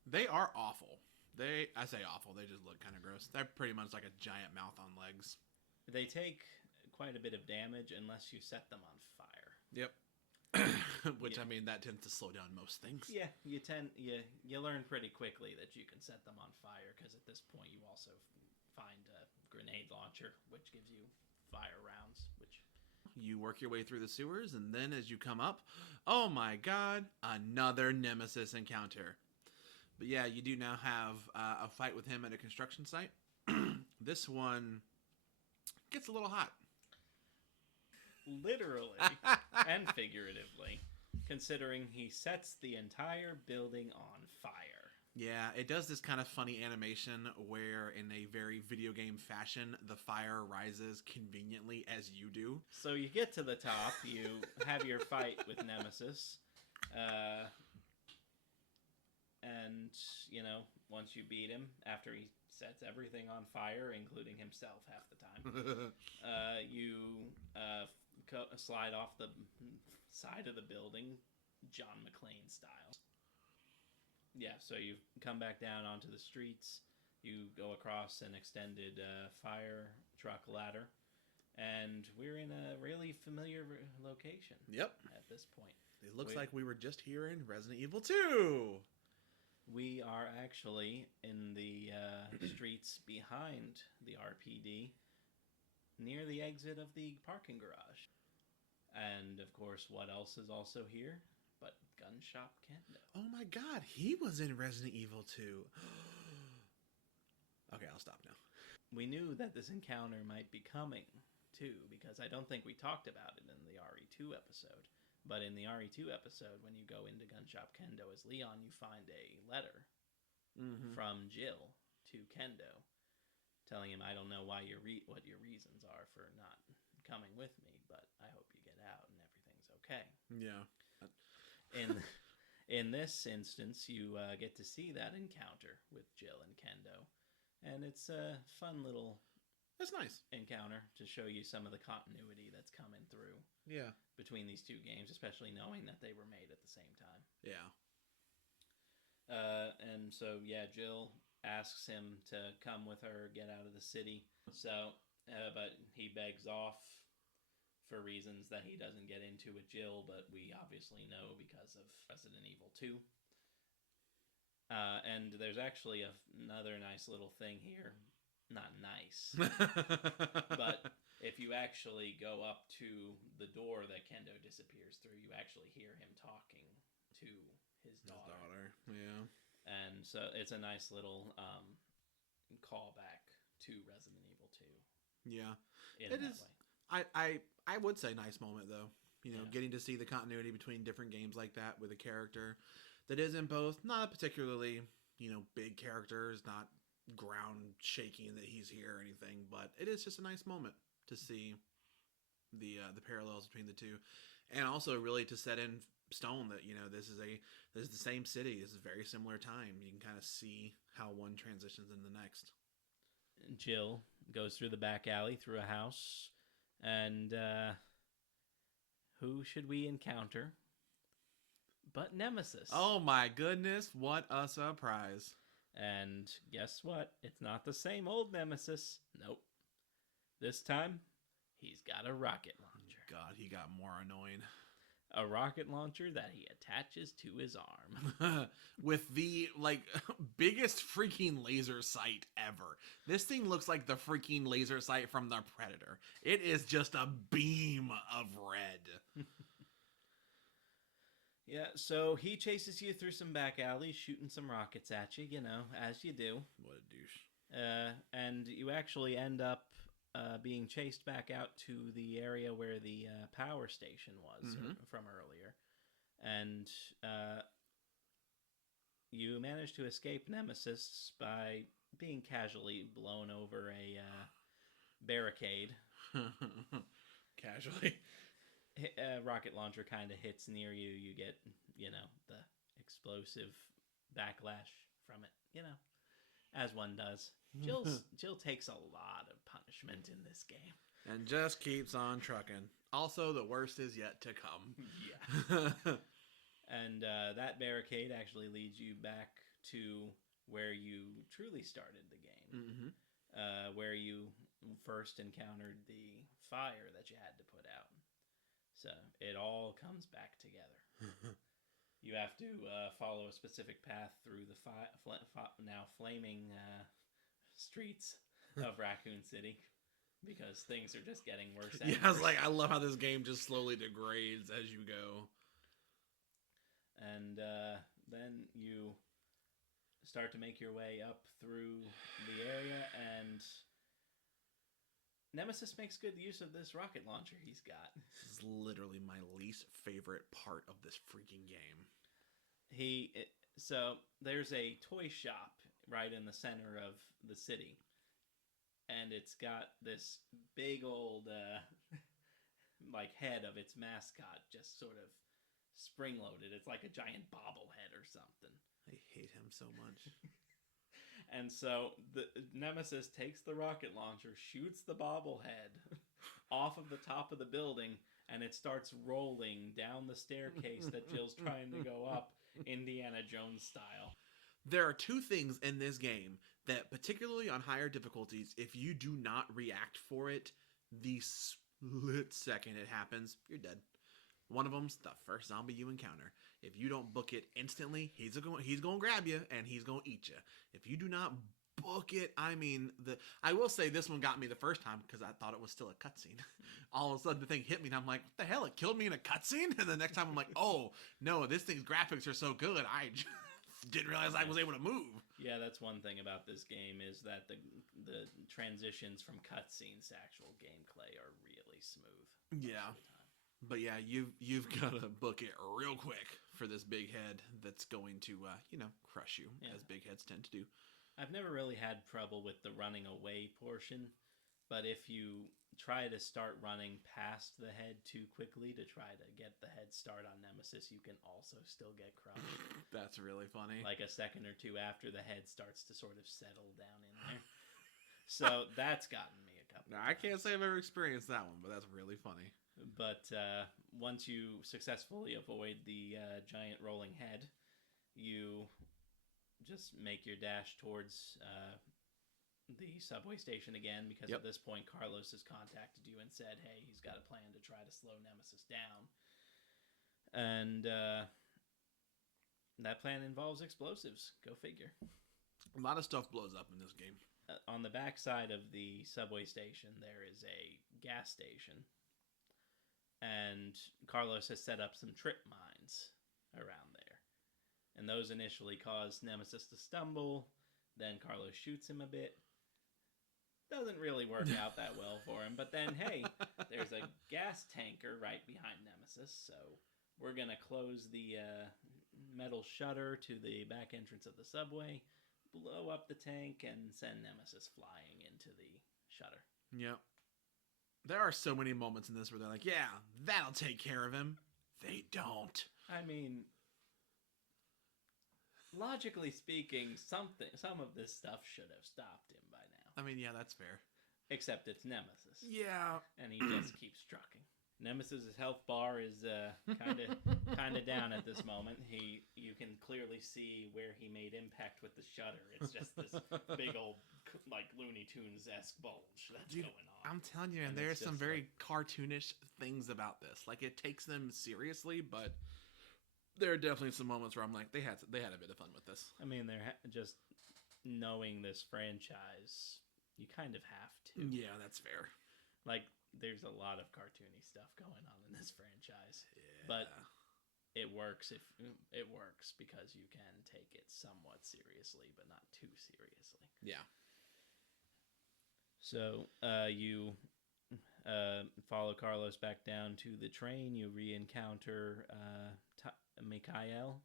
They are awful. I say awful, they just look kind of gross. They're pretty much like a giant mouth on legs. They take quite a bit of damage unless you set them on fire. Yep. Which, I mean, that tends to slow down most things. Yeah, you learn pretty quickly that you can set them on fire, because at this point you also find a grenade launcher, which gives you fire rounds, which... You work your way through the sewers, and then as you come up, oh my god, another Nemesis encounter. But yeah, you do now have a fight with him at a construction site. This one gets a little hot. Literally and figuratively, considering he sets the entire building on fire. Yeah, it does this kind of funny animation where, in a very video game fashion, the fire rises conveniently as you do. So you get to the top, you have your fight with Nemesis, and, once you beat him, after he sets everything on fire, including himself half the time, you slide off the side of the building, John McClane style. Yeah, so you come back down onto the streets, you go across an extended fire truck ladder, and we're in a really familiar location. Yep. At this point. It looks like we were just here in Resident Evil 2. We are actually in the streets behind the RPD, near the exit of the parking garage. And, of course, what else is also here but Gun Shop Kendo? Oh my god, he was in Resident Evil 2. Okay, I'll stop now. We knew that this encounter might be coming, too, because I don't think we talked about it in the RE2 episode. But in the RE2 episode, when you go into Gun Shop Kendo as Leon, you find a letter from Jill to Kendo, telling him, I don't know why what your reasons are for not coming with me, but I hope you get out and everything's okay. Yeah. In this instance, you get to see that encounter with Jill and Kendo, and it's a fun little... That's nice. Encounter to show you some of the continuity that's coming through. Yeah. Between these two games, especially knowing that they were made at the same time. Yeah. And so, yeah, Jill asks him to come with her, get out of the city. So, but he begs off for reasons that he doesn't get into with Jill, but we obviously know because of Resident Evil 2. And there's actually another nice little thing here. Not nice. But if you actually go up to the door that Kendo disappears through, you actually hear him talking to his daughter. Yeah. And so it's a nice little callback to Resident Evil 2. Yeah. In It that is. way. I would say nice moment though. You know, Yeah. getting to see the continuity between different games like that with a character that isn't both not a particularly, big character, is not ground shaking that he's here or anything, but it is just a nice moment to see the parallels between the two, and also really to set in stone that this is the same city. This is a very similar time. You can kind of see how one transitions in the next. Jill goes through the back alley through a house, and who should we encounter but Nemesis? Oh my goodness, what a surprise. And guess what? It's not the same old Nemesis. Nope. This time, he's got a rocket launcher. God, he got more annoying. A rocket launcher that he attaches to his arm. With the, biggest freaking laser sight ever. This thing looks like the freaking laser sight from the Predator. It is just a beam of red. Yeah, so he chases you through some back alleys, shooting some rockets at you, as you do. What a douche. And you actually end up being chased back out to the area where the power station was from earlier. And you manage to escape Nemesis by being casually blown over a barricade. Casually. A rocket launcher kind of hits near you. You get, the explosive backlash from it, as one does. Jill takes a lot of punishment in this game. And just keeps on trucking. Also, the worst is yet to come. Yeah. And that barricade actually leads you back to where you truly started the game. Where you first encountered the fire that you had to put out. So it all comes back together. You have to follow a specific path through the now flaming streets of Raccoon City because things are just getting worse. Yeah, I love how this game just slowly degrades as you go. And then you start to make your way up through the area, and Nemesis makes good use of this rocket launcher he's got. This is literally my least favorite part of this freaking game. So there's a toy shop right in the center of the city, and it's got this big old head of its mascot just sort of spring-loaded. It's like a giant bobblehead or something. I hate him so much. And so the Nemesis takes the rocket launcher, shoots the bobblehead off of the top of the building, and it starts rolling down the staircase that Jill's trying to go up, Indiana Jones style. There are two things in this game that, particularly on higher difficulties, if you do not react for it, the split second it happens, you're dead. One of them's the first zombie you encounter. If you don't book it instantly, he's going to grab you and he's going to eat you. If you do not book it, I will say this one got me the first time because I thought it was still a cutscene. All of a sudden the thing hit me and I'm like, what the hell? It killed me in a cutscene? And the next time I'm like, oh no, this thing's graphics are so good. I just didn't realize I was able to move. Yeah, that's one thing about this game is that the transitions from cutscenes to actual gameplay are really smooth. Yeah. But yeah, you've got to book it real quick for this big head that's going to, crush you, as big heads tend to do. I've never really had trouble with the running away portion, but if you try to start running past the head too quickly to try to get the head start on Nemesis, you can also still get crushed. That's really funny. Like a second or two after the head starts to sort of settle down in there. So that's gotten me a couple Now, I can't say I've ever experienced that one, but that's really funny. But once you successfully avoid the giant rolling head, you just make your dash towards the subway station again, because at this point Carlos has contacted you and said, hey, he's got a plan to try to slow Nemesis down. And that plan involves explosives. Go figure. A lot of stuff blows up in this game. on the backside of the subway station, there is a gas station, and Carlos has set up some trip mines around there. And those initially cause Nemesis to stumble. Then Carlos shoots him a bit. Doesn't really work out that well for him. But then, hey, there's a gas tanker right behind Nemesis, so we're going to close the metal shutter to the back entrance of the subway, blow up the tank, and send Nemesis flying into the shutter. Yep. There are so many moments in this where they're like, yeah, that'll take care of him. They don't. I mean, logically speaking, some of this stuff should have stopped him by now. I mean, yeah, that's fair. Except it's Nemesis. Yeah. And he just keeps trucking. Nemesis's health bar is kind of down at this moment. You can clearly see where he made impact with the shutter. It's just this big old like Looney Tunes-esque bulge that's going on. I'm telling you, and there's some very cartoonish things about this. Like, it takes them seriously, but there are definitely some moments where I'm like, they had a bit of fun with this. I mean, they're just knowing this franchise, you kind of have to. Yeah, that's fair. Like, there's a lot of cartoony stuff going on in this franchise, yeah. But it works because you can take it somewhat seriously, but not too seriously. Yeah. So you follow Carlos back down to the train. You re-encounter Mikhail,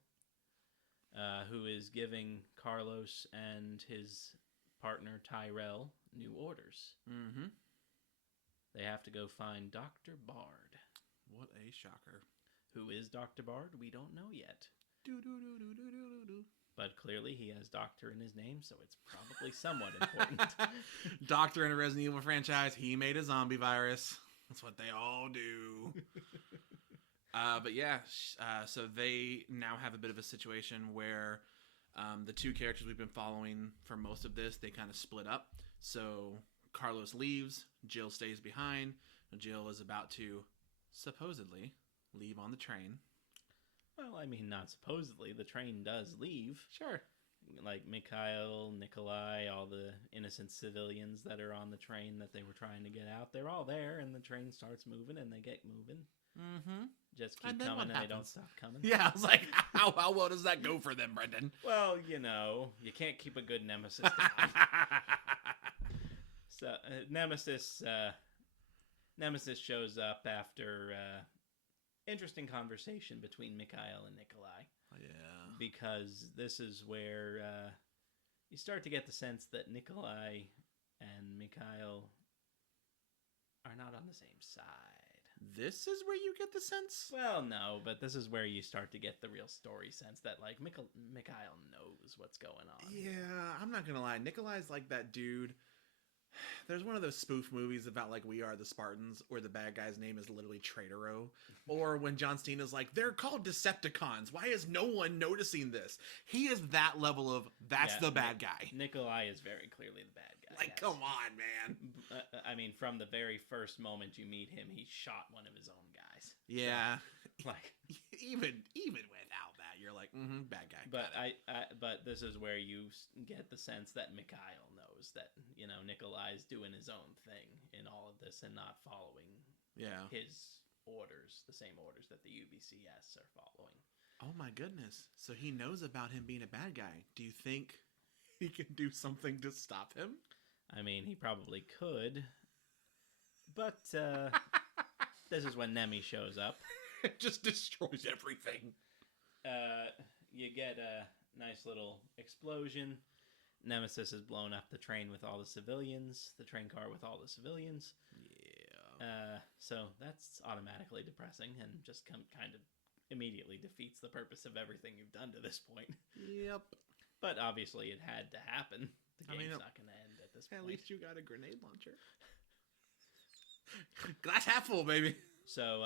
who is giving Carlos and his partner Tyrell new orders. Mm-hmm. They have to go find Dr. Bard. What a shocker. Who is Dr. Bard? We don't know yet. But clearly he has Doctor in his name, so it's probably somewhat important. Doctor in a Resident Evil franchise, he made a zombie virus. That's what they all do. But yeah, so they now have a bit of a situation where the two characters we've been following for most of this, they kind of split up. So Carlos leaves, Jill stays behind. Jill is about to supposedly leave on the train. Well, I mean, not supposedly. The train does leave. Sure. Like Mikhail, Nikolai, all the innocent civilians that are on the train that they were trying to get out, they're all there, and the train starts moving, and they get moving. Mm-hmm. Just keep coming, and they don't stop coming. Yeah, I was like, how well does that go for them, Brendan? Well, you know, you can't keep a good nemesis down. So, Nemesis shows up after interesting conversation between Mikhail and Nikolai. Yeah. Because this is where you start to get the sense that Nikolai and Mikhail are not on the same side. This is where you get the sense? Well, no, but this is where you start to get the real story sense that, like, Mikhail knows what's going on. Yeah, I'm not gonna lie. Nikolai's like that dude. There's one of those spoof movies about, like, We Are the Spartans, where the bad guy's name is literally Traitoro. Or when John Cena's like, they're called Decepticons. Why is no one noticing this? He is that level of, the bad guy. Nikolai is very clearly the bad guy. Like, yes. Come on, man. I mean, from the very first moment you meet him, he shot one of his own guys. Yeah. So, like, even without that, you're like, bad guy. But but this is where you get the sense that Mikhail knows that, you know, Nikolai's doing his own thing in all of this and not following his orders, the same orders that the UBCS are following. Oh my goodness. So he knows about him being a bad guy. Do you think he can do something to stop him? I mean, he probably could. But this is when Nemi shows up. It just destroys everything. You get a nice little explosion. Nemesis has blown up the train with all the civilians, the train car with all the civilians. Yeah. So that's automatically depressing and just kind of immediately defeats the purpose of everything you've done to this point. Yep. But obviously it had to happen. The game's not going to end at this point. At least you got a grenade launcher. Glass half full, baby. So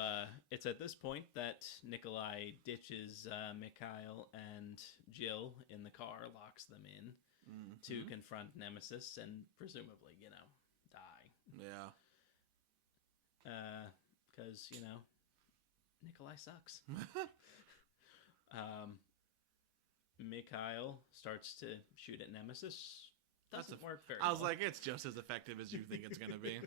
it's at this point that Nikolai ditches Mikhail and Jill in the car, locks them in to confront Nemesis and presumably, you know, die. Yeah. Because, you know, Nikolai sucks. Mikhail starts to shoot at Nemesis. doesn't work very I was well. like, it's just as effective as you think it's going to be.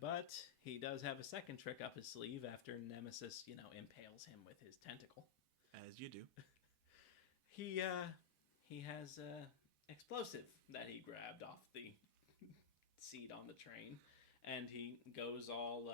But he does have a second trick up his sleeve after Nemesis, impales him with his tentacle. As you do. He has a explosive that he grabbed off the seat on the train, and he goes all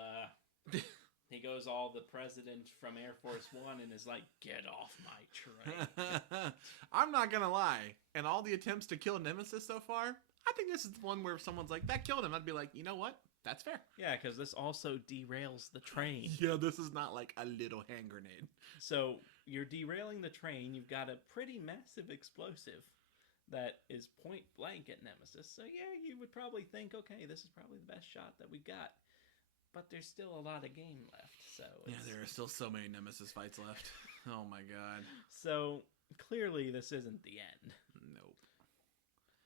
the president from Air Force One and is like, "Get off my train." I'm not gonna lie. In all the attempts to kill Nemesis so far, I think this is the one where someone's like, "That killed him." I'd be like, you know what? That's fair. Yeah, because this also derails the train. Yeah, this is not like a little hand grenade. So you're derailing the train. You've got a pretty massive explosive that is point blank at Nemesis. So yeah, you would probably think, okay, this is probably the best shot that we've got. But there's still a lot of game left. So yeah, there are still so many Nemesis fights left. Oh my god. So clearly this isn't the end. Nope.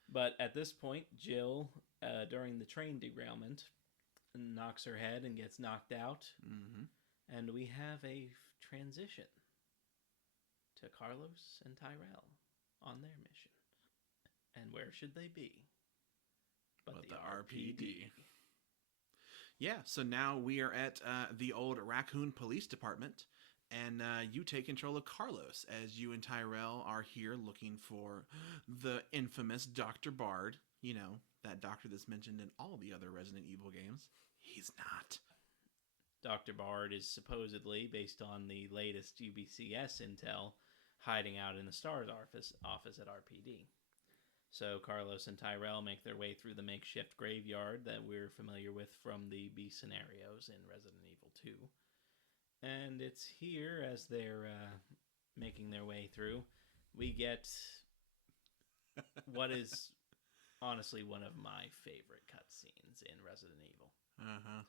But at this point, Jill, during the train derailment, knocks her head and gets knocked out. Mm-hmm. And we have a transition to Carlos and Tyrell on their mission. And where should they be? But the RPD. Yeah, so now we are at the old Raccoon Police Department, and you take control of Carlos as you and Tyrell are here looking for the infamous Dr. Bard. You know, that doctor that's mentioned in all the other Resident Evil games. He's not. Dr. Bard is supposedly, based on the latest UBCS intel, hiding out in the STARS office at RPD. So Carlos and Tyrell make their way through the makeshift graveyard that we're familiar with from the B scenarios in Resident Evil 2. And it's here, as they're making their way through, we get what is honestly one of my favorite cutscenes in Resident Evil. Uh-huh.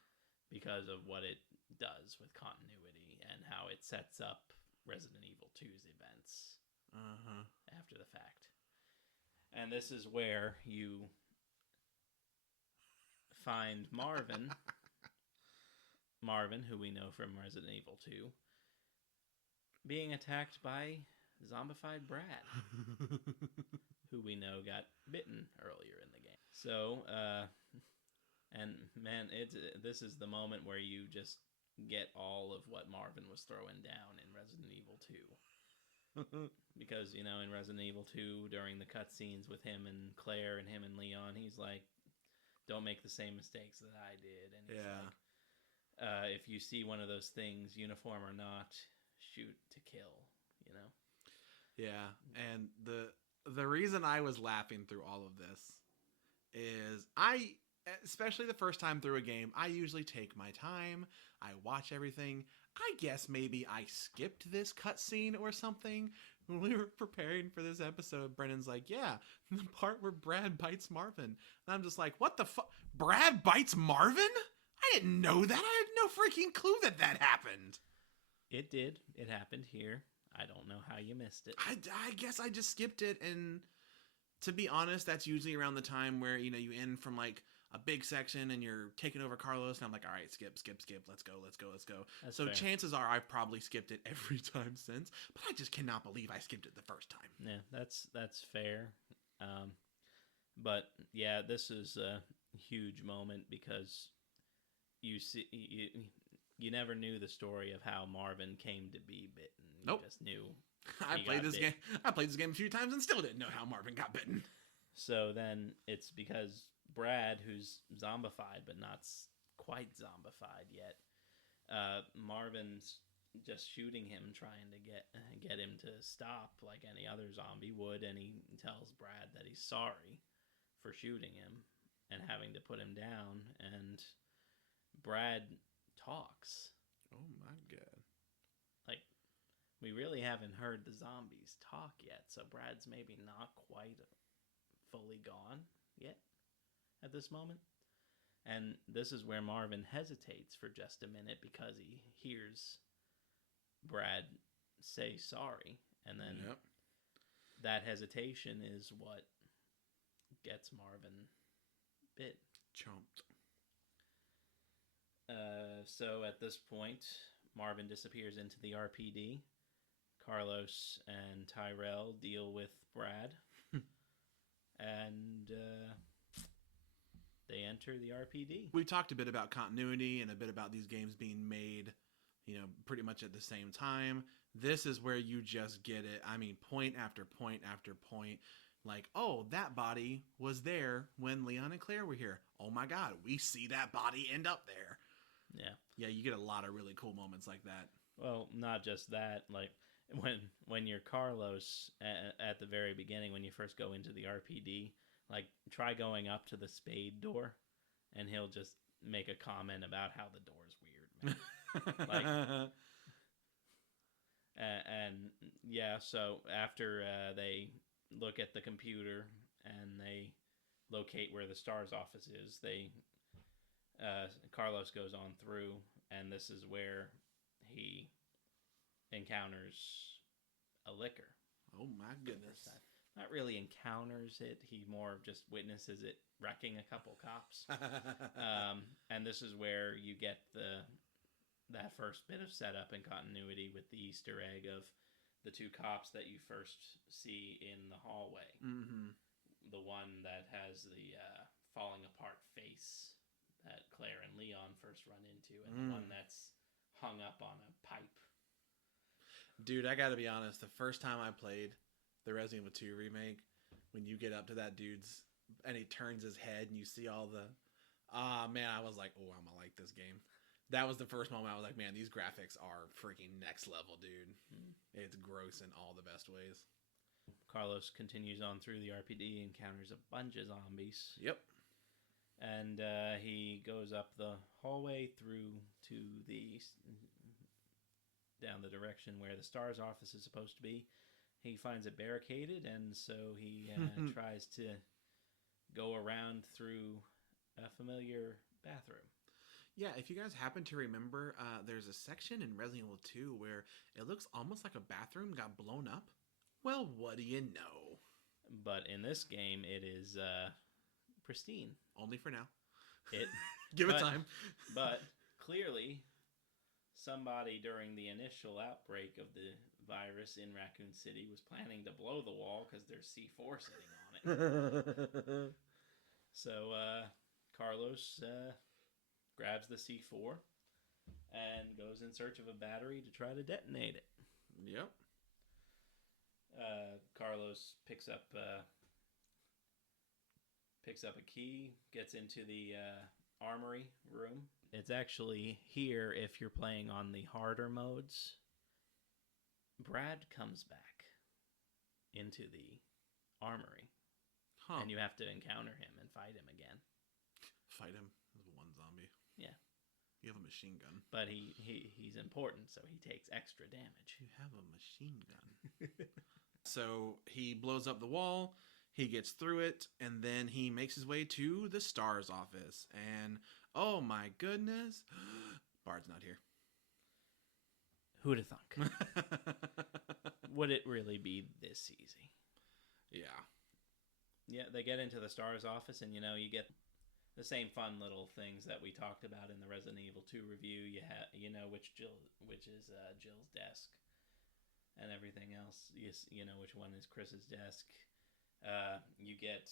Because of what it does with continuity and how it sets up Resident Evil 2's events after the fact. And this is where you find Marvin. Marvin, who we know from Resident Evil 2, being attacked by zombified Brad, who we know got bitten earlier in the game. So, and man, this is the moment where you just get all of what Marvin was throwing down in Resident Evil 2. Because, in Resident Evil 2, during the cutscenes with him and Claire and him and Leon, he's like, don't make the same mistakes that I did. And he's like, if you see one of those things, uniform or not, shoot to kill, Yeah, and the reason I was laughing through all of this is especially the first time through a game, I usually take my time, I watch everything. I guess maybe I skipped this cutscene or something. When we were preparing for this episode, Brennan's like, yeah, the part where Brad bites Marvin. And I'm just like, what the fuck? Brad bites Marvin? I didn't know that. I had no freaking clue that happened. It did. It happened here. I don't know how you missed it. I guess I just skipped it. And to be honest, that's usually around the time where, you end from like a big section and you're taking over Carlos, and I'm like, all right, skip, let's go. That's so fair. Chances are I've probably skipped it every time since, but I just cannot believe I skipped it the first time. Yeah, that's fair. But yeah, this is a huge moment because you never knew the story of how Marvin came to be bitten. You just knew. I played this game a few times and still didn't know how Marvin got bitten. So then it's because Brad, who's zombified but not quite zombified yet, Marvin's just shooting him, trying to get him to stop like any other zombie would, and he tells Brad that he's sorry for shooting him and having to put him down, and Brad talks. Oh my god. Like, we really haven't heard the zombies talk yet, so Brad's maybe not quite fully gone yet at this moment. And this is where Marvin hesitates for just a minute because he hears Brad say sorry, and then that hesitation is what gets Marvin bit. Chomped. So at this point, Marvin disappears into the RPD. Carlos and Tyrell deal with Brad. and they enter the RPD. We talked a bit about continuity and a bit about these games being made, pretty much at the same time. This is where you just get it. I mean, point after point after point. Like, oh, that body was there when Leon and Claire were here. Oh my God, we see that body end up there. Yeah. Yeah, you get a lot of really cool moments like that. Well, not just that. Like, when you're Carlos at the very beginning, when you first go into the RPD, like, try going up to the spade door, and he'll just make a comment about how the door's weird, man. Like, and yeah, so after they look at the computer and they locate where the STARS office is, Carlos goes on through, and this is where he encounters a licker. Oh my goodness. Not really encounters it, he more just witnesses it wrecking a couple cops. And this is where you get that first bit of setup and continuity with the Easter egg of the two cops that you first see in the hallway. Mm-hmm. The one that has the falling apart face that Claire and Leon first run into, and the one that's hung up on a pipe. Dude, I gotta be honest, the first time I played the Resident Evil 2 remake, when you get up to that dude's and he turns his head and you see all the man, I was like, oh, I'm gonna like this game. That was the first moment I was like, man, these graphics are freaking next level, dude. It's gross in all the best ways. Carlos continues on through the RPD, encounters a bunch of zombies. Yep. And he goes up the hallway through to down the direction where the STARS office is supposed to be. He finds it barricaded, and so he tries to go around through a familiar bathroom. Yeah, if you guys happen to remember, there's a section in Resident Evil 2 where it looks almost like a bathroom got blown up. Well, what do you know? But in this game, it is pristine. Only for now. Give it time. But clearly, somebody during the initial outbreak of the virus in Raccoon City was planning to blow the wall because there's C4 sitting on it. So Carlos grabs the C4 and goes in search of a battery to try to detonate it. Yep. Carlos picks up a key, gets into the armory room. It's actually here, if you're playing on the harder modes, Brad comes back into the armory. Huh. And you have to encounter him and fight him again. Fight him? There's one zombie. Yeah. You have a machine gun. But he's important, so he takes extra damage. You have a machine gun. So he blows up the wall, he gets through it, and then he makes his way to the STARS office. And, oh my goodness, Bard's not here. Who'd have thunk? Would it really be this easy? Yeah. Yeah, they get into the STARS office, and, you get the same fun little things that we talked about in the Resident Evil 2 review. You have, which is Jill's desk. And everything else, you know which one is Chris's desk. You get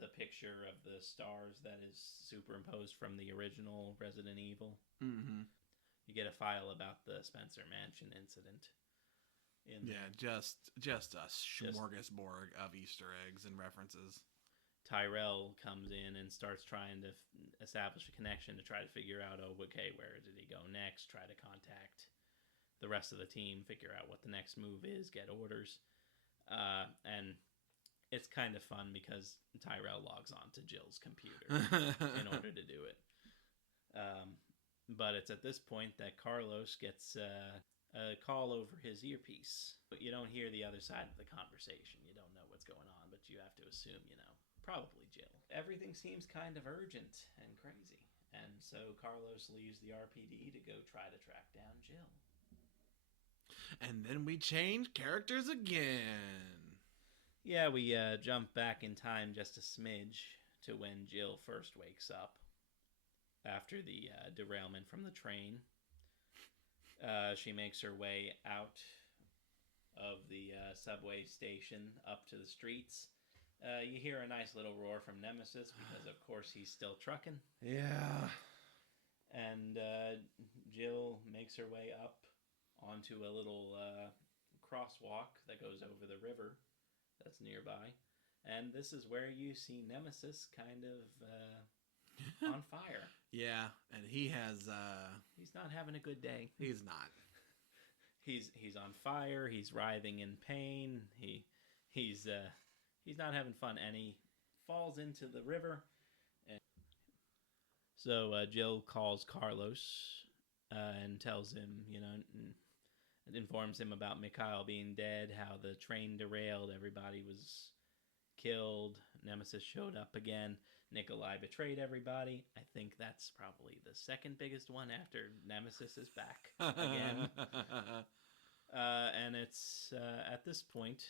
the picture of the STARS that is superimposed from the original Resident Evil. Mm-hmm. You get a file about the Spencer Mansion incident. Just a smorgasbord of Easter eggs and references. Tyrell comes in and starts trying to establish a connection to try to figure out, okay, where did he go next? Try to contact the rest of the team, figure out what the next move is, get orders. And it's kind of fun because Tyrell logs on to Jill's computer in order to do it. But it's at this point that Carlos gets a call over his earpiece. But you don't hear the other side of the conversation. You don't know what's going on, but you have to assume, probably Jill. Everything seems kind of urgent and crazy. And so Carlos leaves the RPD to go try to track down Jill. And then we change characters again. Yeah, we jump back in time just a smidge to when Jill first wakes up after the derailment from the train. She makes her way out of the subway station up to the streets, You hear a nice little roar from Nemesis because, of course, he's still trucking. Yeah. And Jill makes her way up onto a little crosswalk that goes over the river that's nearby. And this is where you see Nemesis kind of on fire. Yeah, and he has... He's not having a good day. He's not. He's on fire. He's writhing in pain. He's not having fun, and he falls into the river. And so Jill calls Carlos and tells him, and informs him about Mikhail being dead, how the train derailed, everybody was killed, Nemesis showed up again, Nikolai betrayed everybody. I think that's probably the second biggest one after Nemesis is back again. And it's at this point...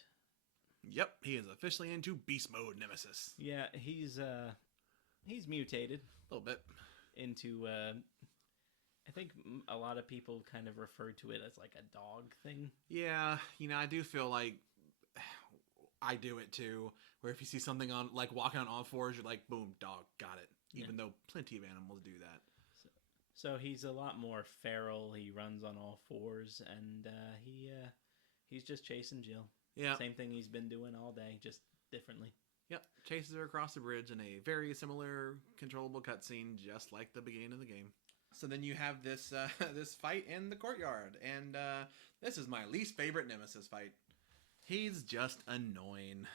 Yep, he is officially into beast mode Nemesis. Yeah, he's mutated. A little bit. Into, I think a lot of people kind of refer to it as like a dog thing. Yeah, I do feel like I do it too, where if you see something on, like, walking on all fours, you're like, boom, dog, got it. Even though plenty of animals do that. So he's a lot more feral. He runs on all fours, and he's just chasing Jill. Yeah. Same thing he's been doing all day, just differently. Yep. Chases her across the bridge in a very similar controllable cutscene, just like the beginning of the game. So then you have this this fight in the courtyard, and this is my least favorite Nemesis fight. He's just annoying.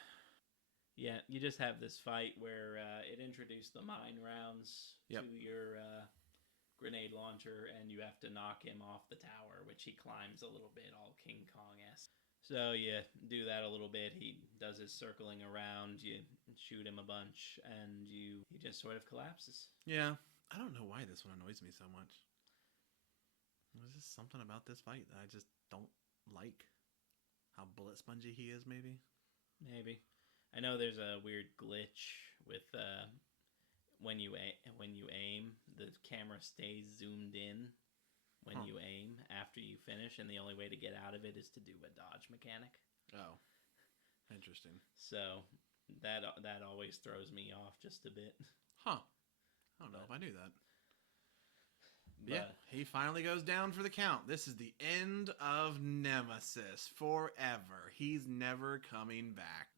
Yeah, you just have this fight where it introduced the mine rounds to your grenade launcher, and you have to knock him off the tower, which he climbs a little bit, all King Kong-esque. So you do that a little bit. He does his circling around. You shoot him a bunch, and he just sort of collapses. Yeah, I don't know why this one annoys me so much. There's just something about this fight that I just don't like. How bullet spongy he is, maybe. Maybe. I know there's a weird glitch with when you aim, the camera stays zoomed in. When you aim after you finish, and the only way to get out of it is to do a dodge mechanic. Oh, interesting. So that always throws me off just a bit. Huh. I don't know if I knew that. Yeah, he finally goes down for the count. This is the end of Nemesis forever. He's never coming back.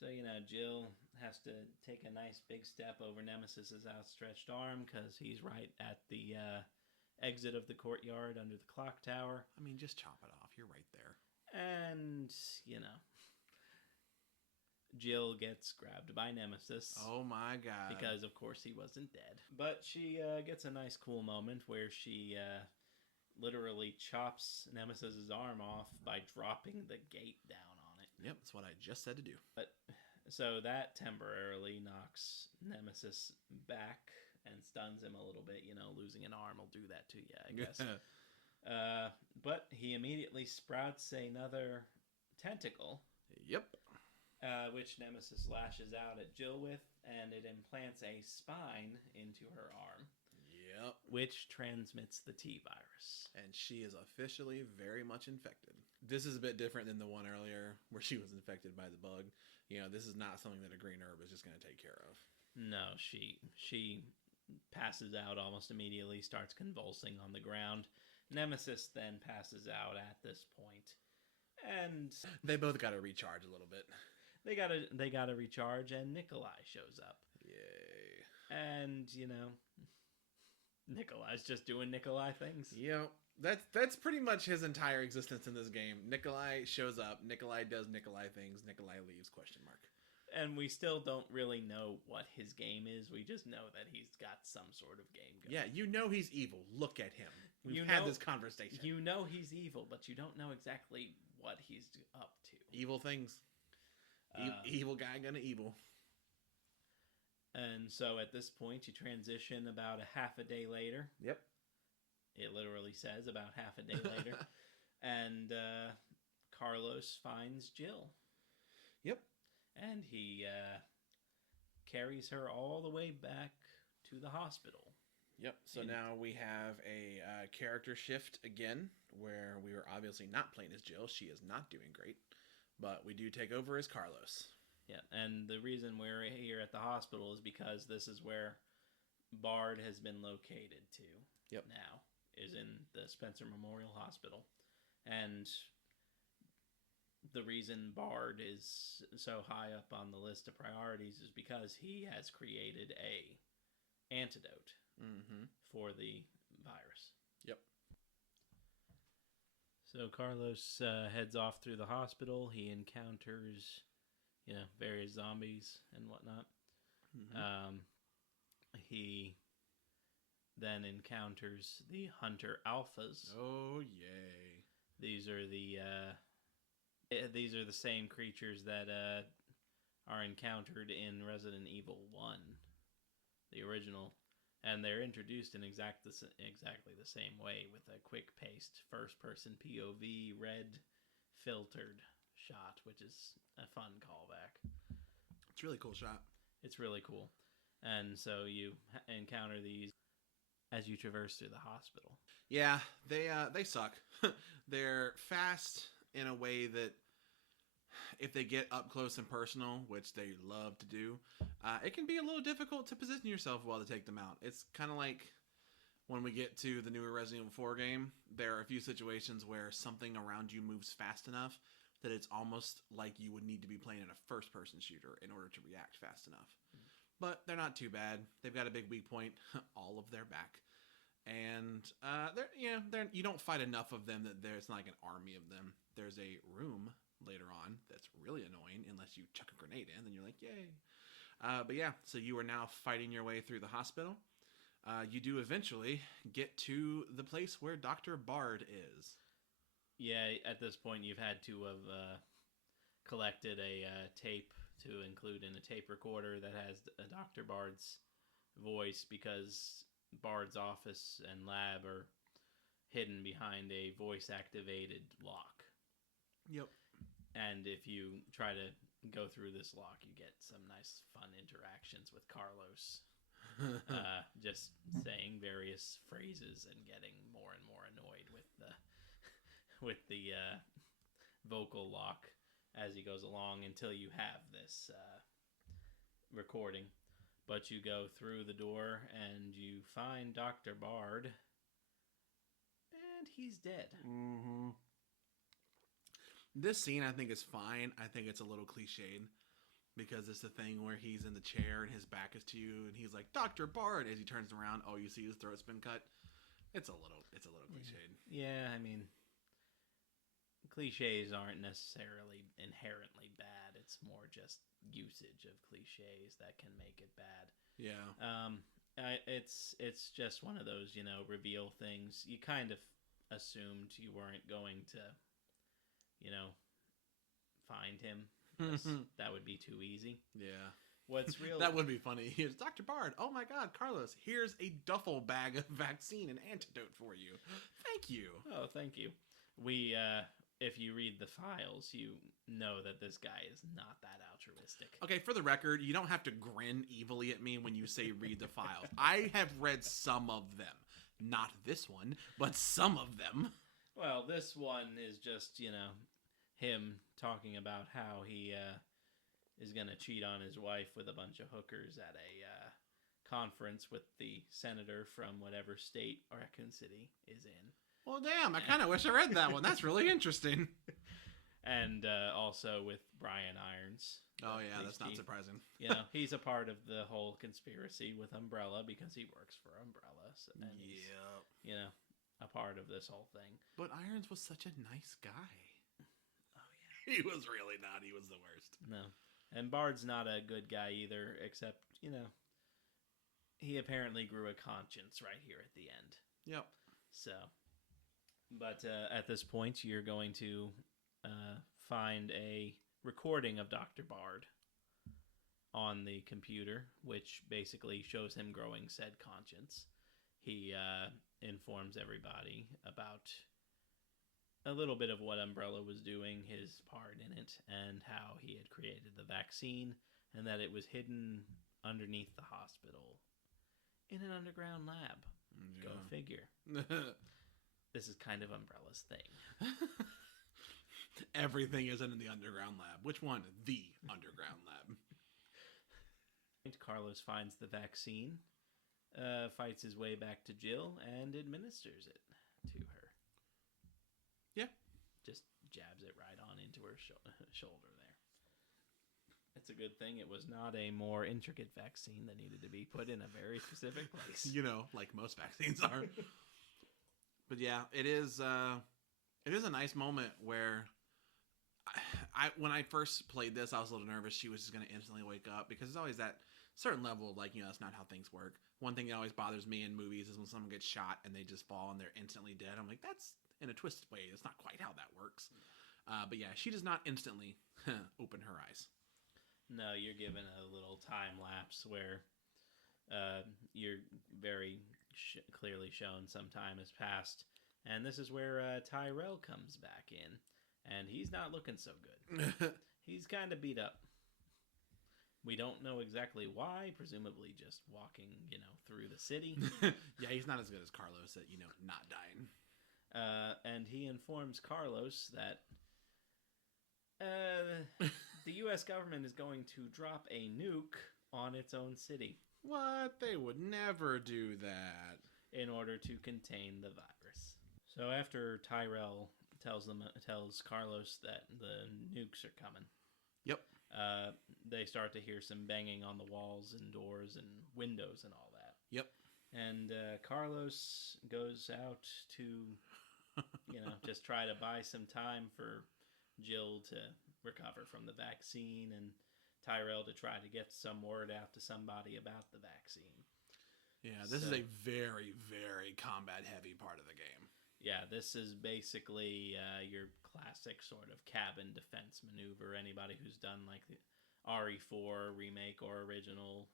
So, Jill has to take a nice big step over Nemesis's outstretched arm because he's right at the exit of the courtyard under the clock tower. I mean, just chop it off. You're right there. And, Jill gets grabbed by Nemesis. Oh my god. Because, of course, he wasn't dead. But she gets a nice cool moment where she literally chops Nemesis's arm off by dropping the gate down on it. Yep, that's what I just said to do. But so that temporarily knocks Nemesis back and stuns him a little bit. Losing an arm will do that to you, I guess. But he immediately sprouts another tentacle. Yep. Which Nemesis lashes out at Jill with, and it implants a spine into her arm. Yep. Which transmits the T-virus. And she is officially very much infected. This is a bit different than the one earlier where she was infected by the bug. This is not something that a green herb is just going to take care of. No, she passes out almost immediately, starts convulsing on the ground. Nemesis then passes out at this point. And they both got to recharge a little bit. They gotta recharge, and Nikolai shows up. Yay. And, Nikolai's just doing Nikolai things. That's pretty much his entire existence in this game. Nikolai shows up, Nikolai does Nikolai things, Nikolai leaves, ? And we still don't really know what his game is. We just know that he's got some sort of game going. Yeah, he's evil. Look at him. We've had this conversation. He's evil, but you don't know exactly what he's up to. Evil things. Evil guy gonna evil. And so at this point, you transition about a half a day later. Yep. It literally says about half a day later. And Carlos finds Jill. Yep. And he carries her all the way back to the hospital. Yep. So now we have a character shift again, where we were obviously not playing as Jill. She is not doing great. But we do take over as Carlos. Yeah, and the reason we're here at the hospital is because this is where Bard has been located to. Yep. Now is in the Spencer Memorial Hospital, and the reason Bard is so high up on the list of priorities is because he has created a antidote for the virus. Yep. So Carlos heads off through the hospital. He encounters, various zombies and whatnot. He then encounters the Hunter Alphas. Oh yay! These are the same creatures that are encountered in Resident Evil 1, the original, and they're introduced in exactly the same way with a quick-paced first-person POV red filtered shot, which is a fun callback. It's a really cool shot. It's really cool. And so you encounter these as you traverse through the hospital. Yeah, they suck. They're fast in a way that if they get up close and personal, which they love to do, it can be a little difficult to position yourself well to take them out. It's kind of like when we get to the newer Resident Evil 4 game, there are a few situations where something around you moves fast enough that it's almost like you would need to be playing in a first-person shooter in order to react fast enough. But they're not too bad. They've got a big weak point, all of their back. And you don't fight enough of them that there's not like an army of them. There's a room later on that's really annoying unless you chuck a grenade in, then you're like, yay. But yeah, so you are now fighting your way through the hospital. You do eventually get to the place where Dr. Bard is. Yeah, at this point you've had to have collected a tape to include in a tape recorder that has Dr. Bard's voice, because Bard's office and lab are hidden behind a voice-activated lock. Yep. And if you try to go through this lock, you get some nice, fun interactions with Carlos. Just saying various phrases and getting more and more annoyed with the vocal lock as he goes along until you have this recording. But you go through the door and you find Dr. Bard, and he's dead. Mm-hmm. This scene I think is fine. I think it's a little cliched because it's the thing where he's in the chair and his back is to you and he's like, Dr. Bard, as he turns around, oh, you see his throat's been cut. It's a little cliched. Yeah, I mean, cliches aren't necessarily inherently bad. It's more just usage of cliches that can make it bad. Yeah. It's just one of those, reveal things. You kind of assumed you weren't going to, find him. That would be too easy. Yeah. What's real? That would be funny. Here's Dr. Bard. Oh my God, Carlos, here's a duffel bag of vaccine and antidote for you. Thank you. Oh, thank you. We, if you read the files, you know that this guy is not that altruistic. Okay, for the record, you don't have to grin evilly at me when you say read the files. I have read some of them. Not this one, but some of them. Well, this one is just, him talking about how he is going to cheat on his wife with a bunch of hookers at a conference with the senator from whatever state Raccoon City is in. Well, damn, I kind of wish I read that one. That's really interesting. And also with Brian Irons. Oh, yeah, that's not surprising. He's a part of the whole conspiracy with Umbrella because he works for Umbrella. So, and he's, a part of this whole thing. But Irons was such a nice guy. Oh, yeah. He was really not. He was the worst. No. And Bard's not a good guy either, except, he apparently grew a conscience right here at the end. Yep. So, but at this point, you're going to find a recording of Dr. Bard on the computer, which basically shows him growing said conscience. He informs everybody about a little bit of what Umbrella was doing, his part in it, and how he had created the vaccine, and that it was hidden underneath the hospital in an underground lab. Yeah. Go figure. This is kind of Umbrella's thing. Everything isn't in the underground lab. Which one? The underground lab. Carlos finds the vaccine, fights his way back to Jill, and administers it to her. Yeah. Just jabs it right on into her shoulder there. It's a good thing it was not a more intricate vaccine that needed to be put in a very specific place. You know, like most vaccines are. But yeah, it is a nice moment where when I first played this, I was a little nervous she was just going to instantly wake up, because there's always that certain level of, like, you know, that's not how things work. One thing that always bothers me in movies is when someone gets shot and they just fall and they're instantly dead. I'm like, that's in a twisted way. That's not quite how that works. But yeah, she does not instantly open her eyes. No, you're given a little time lapse where you're very clearly shown some time has passed. And this is where Tyrell comes back in. And he's not looking so good. He's kind of beat up. We don't know exactly why. Presumably just walking, you know, through the city. Yeah, he's not as good as Carlos at, you know, not dying. And he informs Carlos that the U.S. government is going to drop a nuke on its own city. What? They would never do that. In order to contain the virus. So after Tyrell tells Carlos that the nukes are coming. Yep. They start to hear some banging on the walls and doors and windows and all that. Yep. And Carlos goes out to, you know, just try to buy some time for Jill to recover from the vaccine, and Tyrell to try to get some word out to somebody about the vaccine. Yeah, this is a very, very combat-heavy part of the game. Yeah, this is basically your classic sort of cabin defense maneuver. Anybody who's done like the RE4 remake or original,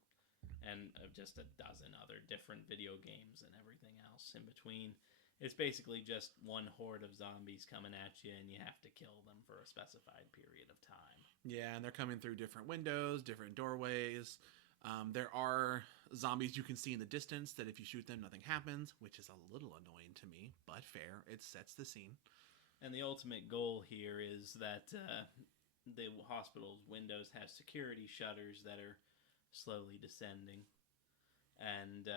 and just a dozen other different video games and everything else in between. It's basically just one horde of zombies coming at you, and you have to kill them for a specified period of time. Yeah, and they're coming through different windows, different doorways. There are zombies you can see in the distance that if you shoot them, nothing happens, which is a little annoying to me, but fair. It sets the scene. And the ultimate goal here is that the hospital's windows have security shutters that are slowly descending. And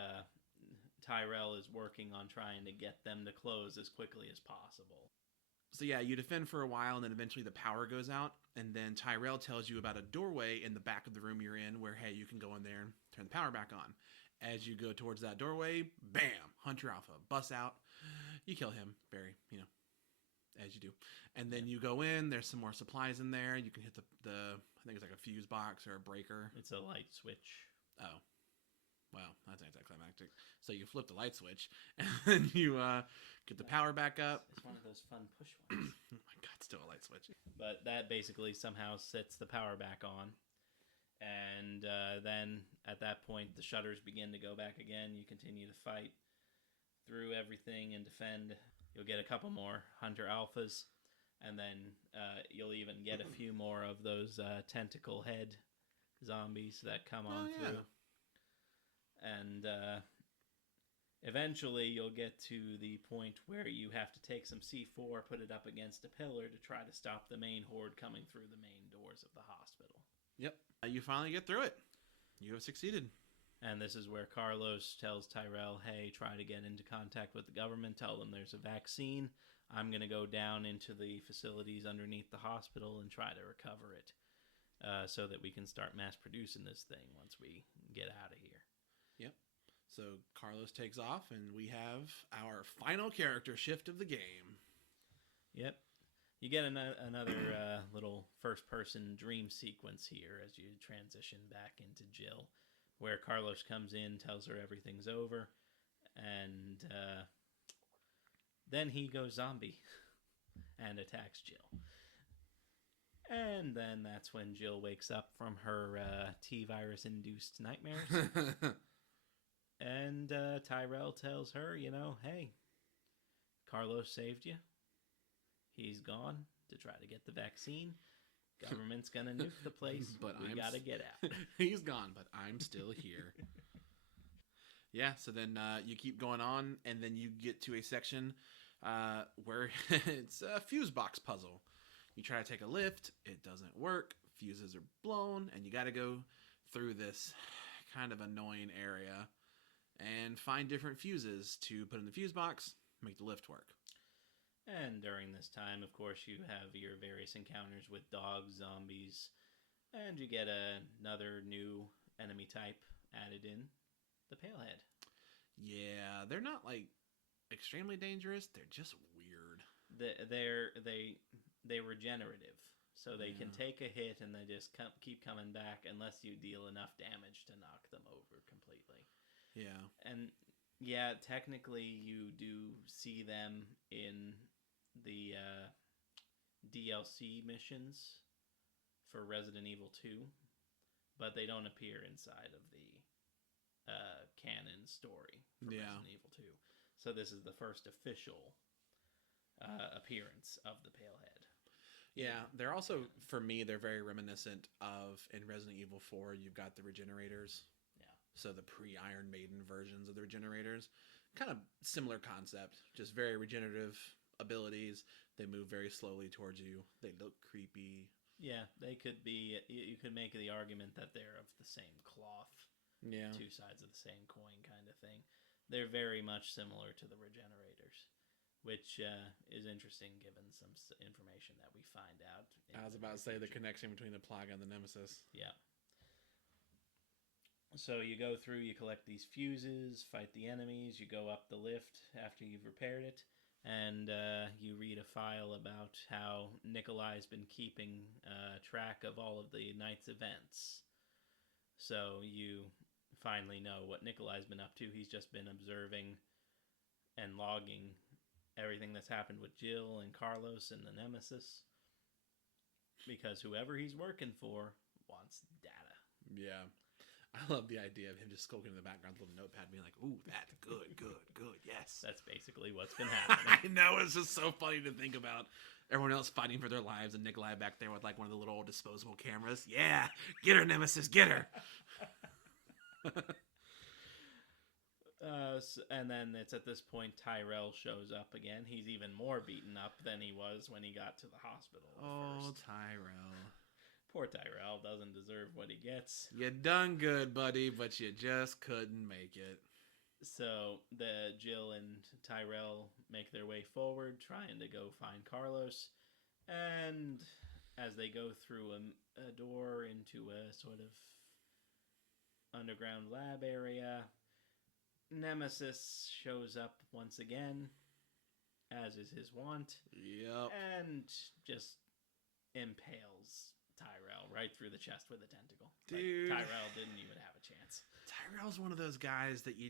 Tyrell is working on trying to get them to close as quickly as possible. So yeah, you defend for a while, and then eventually the power goes out, and then Tyrell tells you about a doorway in the back of the room you're in where, hey, you can go in there and turn the power back on. As you go towards that doorway, bam, Hunter Alpha busts out. You kill him, very, you know, as you do. And then you go in, there's some more supplies in there. You can hit the I think it's like a fuse box or a breaker. It's a light switch. Oh. Well, that's anticlimactic. So you flip the light switch, and then you get the power back up. It's one of those fun push ones. Oh my god, still a light switch. But that basically somehow sets the power back on. And then at that point, the shutters begin to go back again. You continue to fight through everything and defend. You'll get a couple more Hunter Alphas, and then you'll even get a few more of those tentacle head zombies that come on through. And eventually you'll get to the point where you have to take some C4, put it up against a pillar to try to stop the main horde coming through the main doors of the hospital. Yep. You finally get through it. You have succeeded. And this is where Carlos tells Tyrell, hey, try to get into contact with the government, tell them there's a vaccine. I'm going to go down into the facilities underneath the hospital and try to recover it so that we can start mass producing this thing once we get out of here. Yep. So Carlos takes off, and we have our final character shift of the game. Yep. You get another little first-person dream sequence here as you transition back into Jill, where Carlos comes in, tells her everything's over, and then he goes zombie and attacks Jill. And then that's when Jill wakes up from her T-virus-induced nightmares. And Tyrell tells her, you know, hey, Carlos saved you. He's gone to try to get the vaccine. Government's going to nuke the place, but we got to get out. He's gone, but I'm still here. Yeah, so then you keep going on, and then you get to a section where it's a fuse box puzzle. You try to take a lift, it doesn't work, fuses are blown, and you got to go through this kind of annoying area and find different fuses to put in the fuse box, make the lift work. And during this time, of course, you have your various encounters with dogs, zombies, and you get another new enemy type added in, the Palehead. Yeah, they're not like extremely dangerous. They're just weird. They're regenerative, so they can take a hit and they just keep coming back unless you deal enough damage to knock them over completely. Yeah, and yeah, technically you do see them in the DLC missions for Resident Evil 2, but they don't appear inside of the canon story for Resident Evil 2. So this is the first official appearance of the Palehead. Yeah, they're also, for me, they're very reminiscent of, in Resident Evil 4, you've got the Regenerators. Yeah. So the pre-Iron Maiden versions of the Regenerators. Kind of similar concept, just very regenerative abilities. They move very slowly towards you. They look creepy. Yeah, they could be, you could make the argument that they're of the same cloth. Yeah. Two sides of the same coin kind of thing. They're very much similar to the Regenerators, which is interesting given some information that we find out. I was about to say the connection between the Plaga and the Nemesis. Yeah. So you go through, you collect these fuses, fight the enemies, you go up the lift after you've repaired it, and you read a file about how Nikolai's been keeping track of all of the night's events. So you finally know what Nikolai's been up to. He's just been observing and logging everything that's happened with Jill and Carlos and the Nemesis, because whoever he's working for wants data. Yeah. I love the idea of him just skulking in the background with a little notepad being like, ooh, that's good, yes. That's basically what's been happening. I know, it's just so funny to think about everyone else fighting for their lives and Nikolai back there with like one of the little old disposable cameras. Yeah, get her, Nemesis, get her. And then it's at this point Tyrell shows up again. He's even more beaten up than he was when he got to the hospital first. Tyrell. Poor Tyrell doesn't deserve what he gets. You done good, buddy, but you just couldn't make it. So the Jill and Tyrell make their way forward, trying to go find Carlos. And as they go through a door into a sort of underground lab area, Nemesis shows up once again, as is his wont. Yep. And just impales Tyrell right through the chest with a tentacle. Dude. Like, Tyrell didn't even have a chance. Tyrell's one of those guys that you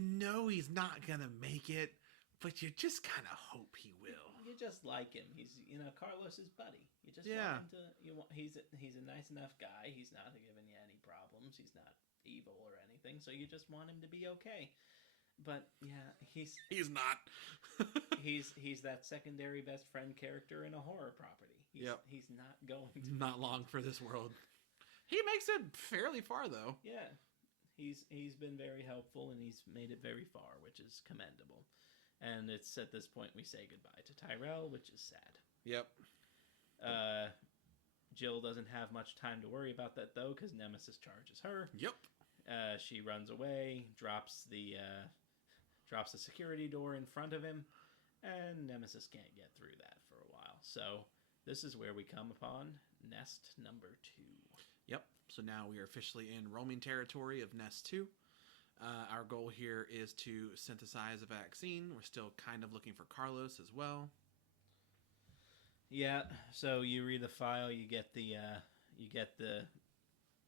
know he's not going to make it, but you just kind of hope he will. You just like him. He's, Carlos's buddy. You just want him to, he's a nice enough guy. He's not giving you any problems. He's not evil or anything, so you just want him to be okay. But yeah, he's not. he's that secondary best friend character in a horror property. He's not going to not long for this world. He makes it fairly far though. Yeah. He's been very helpful and he's made it very far, which is commendable. And it's at this point we say goodbye to Tyrell, which is sad. Yep. Jill doesn't have much time to worry about that though, because Nemesis charges her. Yep. She runs away, drops the security door in front of him, and Nemesis can't get through that for a while. So this is where we come upon Nest number 2. Yep. So now we are officially in roaming territory of Nest 2. Our goal here is to synthesize a vaccine. We're still kind of looking for Carlos as well. Yeah. So you read the file, you get the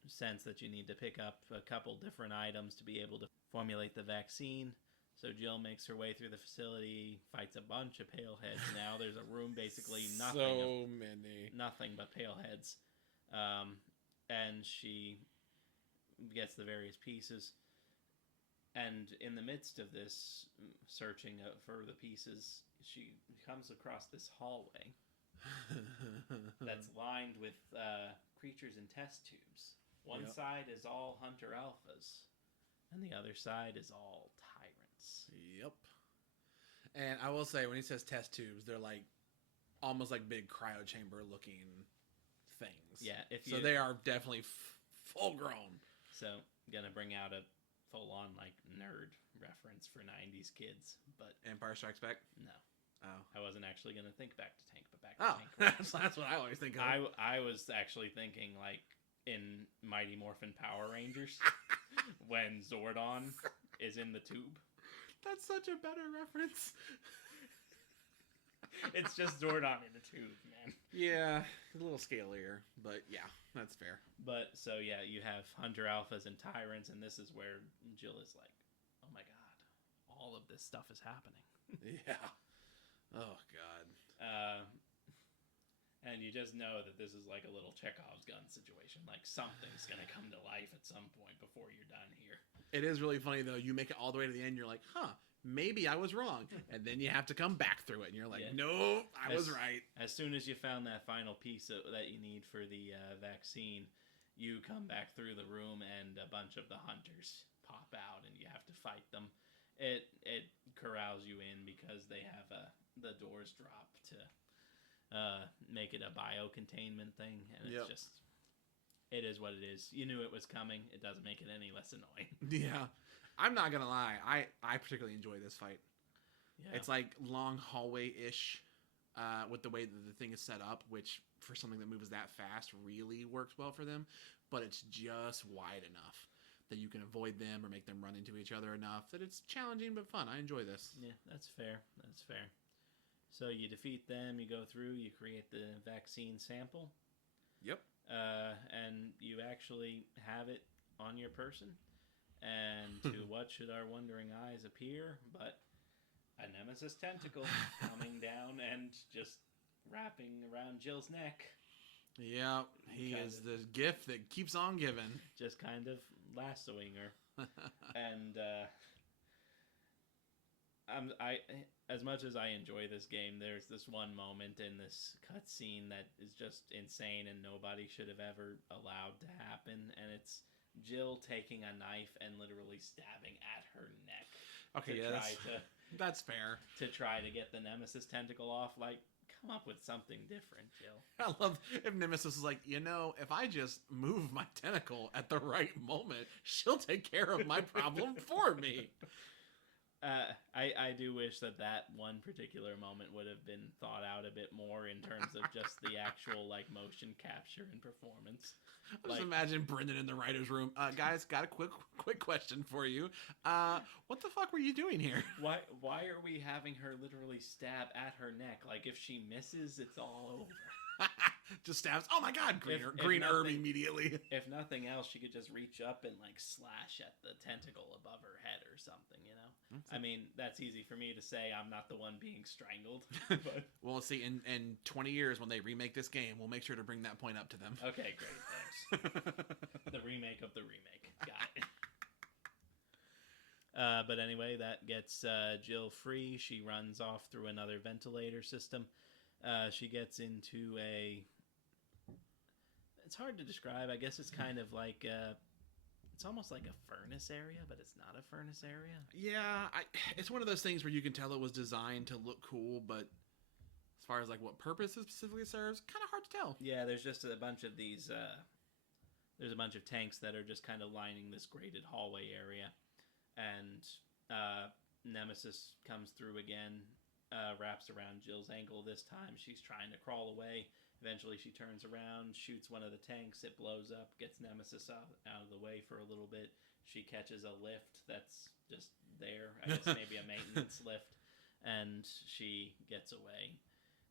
sense that you need to pick up a couple different items to be able to formulate the vaccine. So Jill makes her way through the facility, fights a bunch of pale heads. Now there's a room basically nothing but pale heads. And she gets the various pieces. And in the midst of this searching for the pieces, she comes across this hallway that's lined with creatures in test tubes. One side is all Hunter Alphas, and the other side is all Tyrants. Yep. And I will say, when he says test tubes, they're like almost like big cryo chamber looking things. Yeah, so they are definitely full grown. So gonna bring out a full on like nerd reference for 90s kids, but Empire Strikes Back. No. Oh, I wasn't actually gonna think Back to Tank, but Back to Tank. That's what I always think of. I was actually thinking like in Mighty Morphin Power Rangers when Zordon is in the tube. That's such a better reference. It's just Zordon in the tube, man. Yeah, a little scalier, but yeah, that's fair. But so yeah, you have Hunter Alphas and Tyrants, and this is where Jill is like, "Oh my god, all of this stuff is happening." Yeah. Oh god. And you just know that this is like a little Chekhov's gun situation. Like something's gonna come to life at some point before you're done here. It is really funny though. You make it all the way to the end, you're like, huh. Maybe I was wrong. And then you have to come back through it. And you're like, no, I was right. As soon as you found that final piece that you need for the vaccine, you come back through the room and a bunch of the hunters pop out and you have to fight them. It corrals you in because they have the doors drop to make it a biocontainment thing. And it's just, it is what it is. You knew it was coming. It doesn't make it any less annoying. Yeah. I'm not gonna lie, I particularly enjoy this fight. Yeah. It's like long hallway-ish with the way that the thing is set up, which for something that moves that fast really works well for them, but it's just wide enough that you can avoid them or make them run into each other enough that it's challenging but fun. I enjoy this. Yeah, that's fair. That's fair. So you defeat them, you go through, you create the vaccine sample. Yep. And you actually have it on your person. And to what should our wondering eyes appear but a nemesis tentacle coming down and just wrapping around Jill's neck. Yeah, he is the gift that keeps on giving. Just kind of lassoing her. And I as much as I enjoy this game, there's this one moment in this cutscene that is just insane and nobody should have ever allowed to happen, and it's Jill taking a knife and literally stabbing at her neck. Okay, yeah, that's fair. To try to get the Nemesis tentacle off. Like, come up with something different, Jill. I love if Nemesis is like, if I just move my tentacle at the right moment, she'll take care of my problem for me. I do wish that one particular moment would have been thought out a bit more in terms of just the actual like motion capture and performance. Just imagine Brendan in the writer's room. Guys, got a quick question for you. What the fuck were you doing here? Why are we having her literally stab at her neck? Like if she misses, it's all over. Just stabs. Oh my god, green herb immediately. If nothing else, she could just reach up and like slash at the tentacle above her head or something, you know? I mean, that's easy for me to say. I'm not the one being strangled. But well, see, in 20 years when they remake this game, we'll make sure to bring that point up to them. Okay, great, thanks. The remake of the remake. Got it. But anyway, that gets Jill free. She runs off through another ventilator system. She gets into it's hard to describe. I guess it's kind of like it's almost like a furnace area, but it's not a furnace area. Yeah, it's one of those things where you can tell it was designed to look cool, but as far as like what purpose it specifically serves, kind of hard to tell. Yeah, there's just a bunch of these. There's a bunch of tanks that are just kind of lining this grated hallway area, and Nemesis comes through again. Wraps around Jill's ankle this time. She's trying to crawl away. Eventually she turns around, shoots one of the tanks, it blows up, gets Nemesis out of the way for a little bit. She catches a lift that's just there, I guess maybe a maintenance lift, and she gets away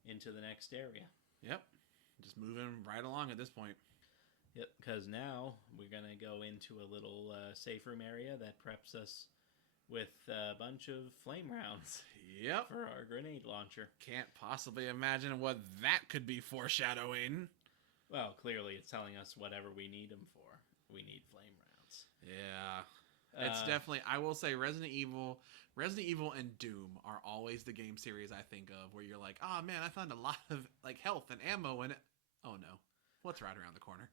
into the next area. Yep, just moving right along at this point. Yep, because now we're going to go into a little safe room area that preps us with a bunch of flame rounds. Yep. For our grenade launcher. Can't possibly imagine what that could be foreshadowing. Well, clearly it's telling us whatever we need them for. We need flame rounds. Yeah. It's definitely, I will say Resident Evil and Doom are always the game series I think of where you're like, oh man, I found a lot of like health and ammo in it. Oh no. What's right around the corner?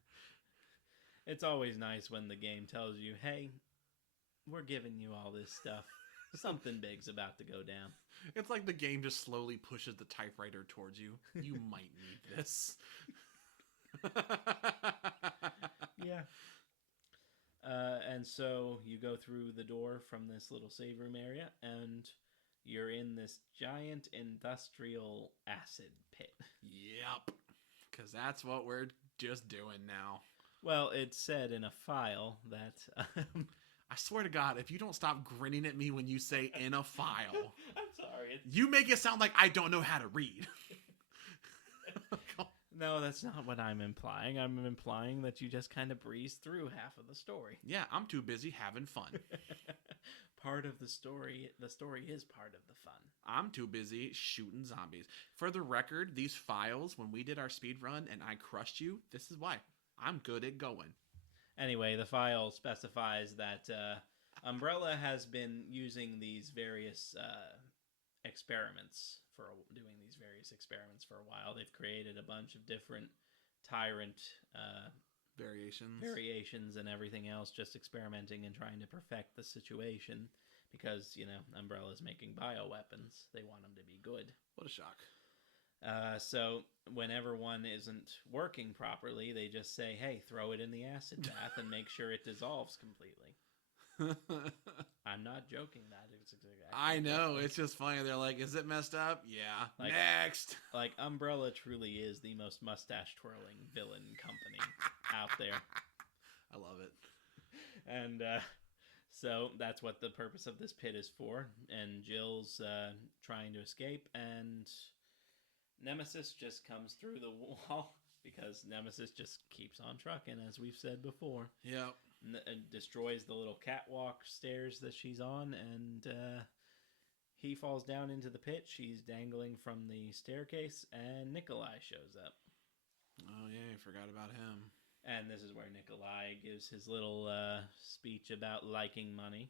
It's always nice when the game tells you, hey, we're giving you all this stuff. Something big's about to go down. It's like the game just slowly pushes the typewriter towards you. You might need this. Yeah. And so you go through the door from this little save room area, and you're in this giant industrial acid pit. Yep. Because that's what we're just doing now. Well, it said in a file that. I swear to God, if you don't stop grinning at me when you say in a file, I'm sorry. you make it sound like I don't know how to read. No, that's not what I'm implying. I'm implying that you just kind of breeze through half of the story. Yeah, I'm too busy having fun. Part of the story is part of the fun. I'm too busy shooting zombies. For the record, these files, when we did our speed run and I crushed you, this is why. I'm good at going. Anyway, the file specifies that Umbrella has been using these various experiments for a while. They've created a bunch of different tyrant variations and everything else, just experimenting and trying to perfect the situation because, Umbrella's making bioweapons. They want them to be good. What a shock. So whenever one isn't working properly, they just say, hey, throw it in the acid bath and make sure it dissolves completely. I'm not joking. That is exactly. I know. It's just funny. They're like, is it messed up? Yeah. Next. Like, Umbrella truly is the most mustache-twirling villain company out there. I love it. And so that's what the purpose of this pit is for. And Jill's trying to escape, and Nemesis just comes through the wall because Nemesis just keeps on trucking, as we've said before. Yep. And destroys the little catwalk stairs that she's on, and he falls down into the pit. She's dangling from the staircase, and Nikolai shows up. Oh, yeah, I forgot about him. And this is where Nikolai gives his little speech about liking money.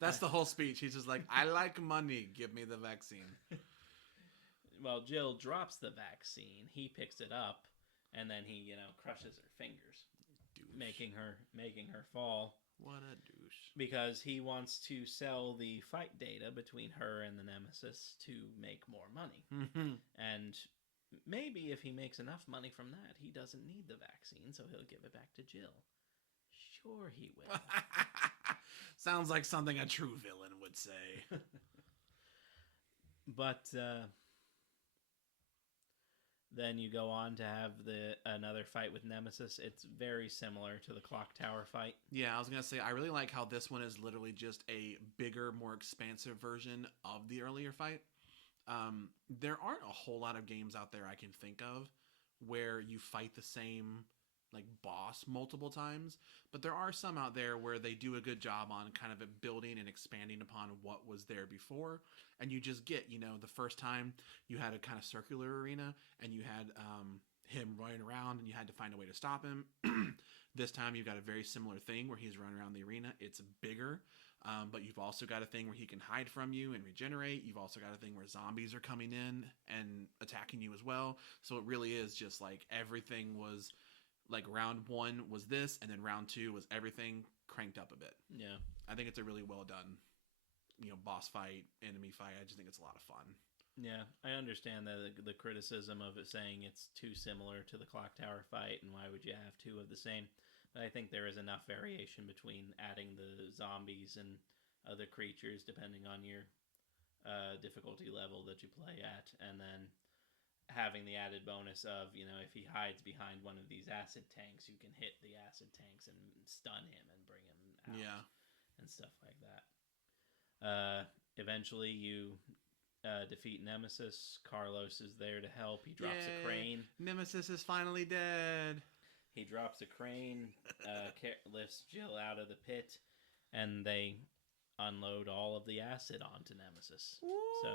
That's the whole speech. He's just like, I like money. Give me the vaccine. Well, Jill drops the vaccine. He picks it up, and then he, crushes her fingers. Douche. making her fall. What a douche. Because he wants to sell the fight data between her and the Nemesis to make more money. Mm-hmm. And maybe if he makes enough money from that, he doesn't need the vaccine, so he'll give it back to Jill. Sure he will. Sounds like something a true villain would say. But then you go on to have another fight with Nemesis. It's very similar to the Clock Tower fight. Yeah, I was going to say, I really like how this one is literally just a bigger, more expansive version of the earlier fight. There aren't a whole lot of games out there I can think of where you fight the same boss multiple times, but there are some out there where they do a good job on kind of building and expanding upon what was there before, and you just get, the first time you had a kind of circular arena and you had him running around and you had to find a way to stop him. This time you've got a very similar thing where he's running around the arena. It's bigger, but you've also got a thing where he can hide from you and regenerate. You've also got a thing where zombies are coming in and attacking you as well. So it really is just everything was round one was this, and then round two was everything cranked up a bit. Yeah. I think it's a really well done, boss fight, enemy fight. I just think it's a lot of fun. Yeah, I understand the criticism of it saying it's too similar to the Clock Tower fight, and why would you have two of the same? But I think there is enough variation between adding the zombies and other creatures depending on your difficulty level that you play at, and then having the added bonus of, if he hides behind one of these acid tanks, you can hit the acid tanks and stun him and bring him out. Yeah. And stuff like that. Eventually you defeat Nemesis. Carlos is there to help. He drops a crane. Nemesis is finally dead. He drops a crane, lifts Jill out of the pit, and they unload all of the acid onto Nemesis. Woo! So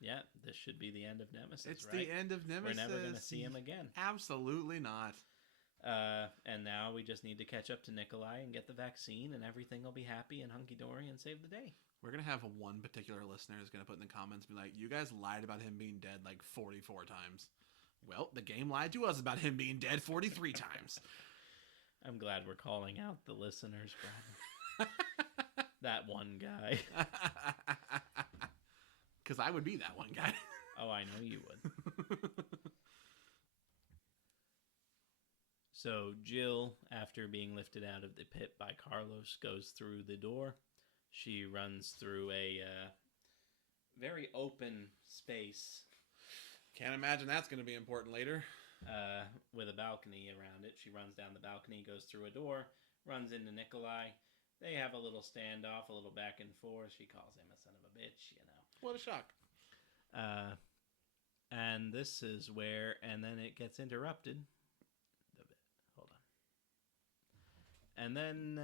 yeah, this should be the end of Nemesis, it's right? the end of Nemesis. We're never going to see him again. Absolutely not. And now we just need to catch up to Nikolai and get the vaccine, and everything will be happy and hunky-dory and save the day. We're going to have one particular listener who's going to put in the comments and be like, you guys lied about him being dead 44 times. Well, the game lied to us about him being dead 43 times. I'm glad we're calling out the listeners, Brad. That one guy. Because I would be that one guy. Oh, I know you would. So Jill, after being lifted out of the pit by Carlos, goes through the door. She runs through a very open space. Can't imagine that's going to be important later. With a balcony around it. She runs down the balcony, goes through a door, runs into Nikolai. They have a little standoff, a little back and forth. She calls him a son of a bitch, you know. What a shock. And this is where, and then it gets interrupted. Hold on. And then,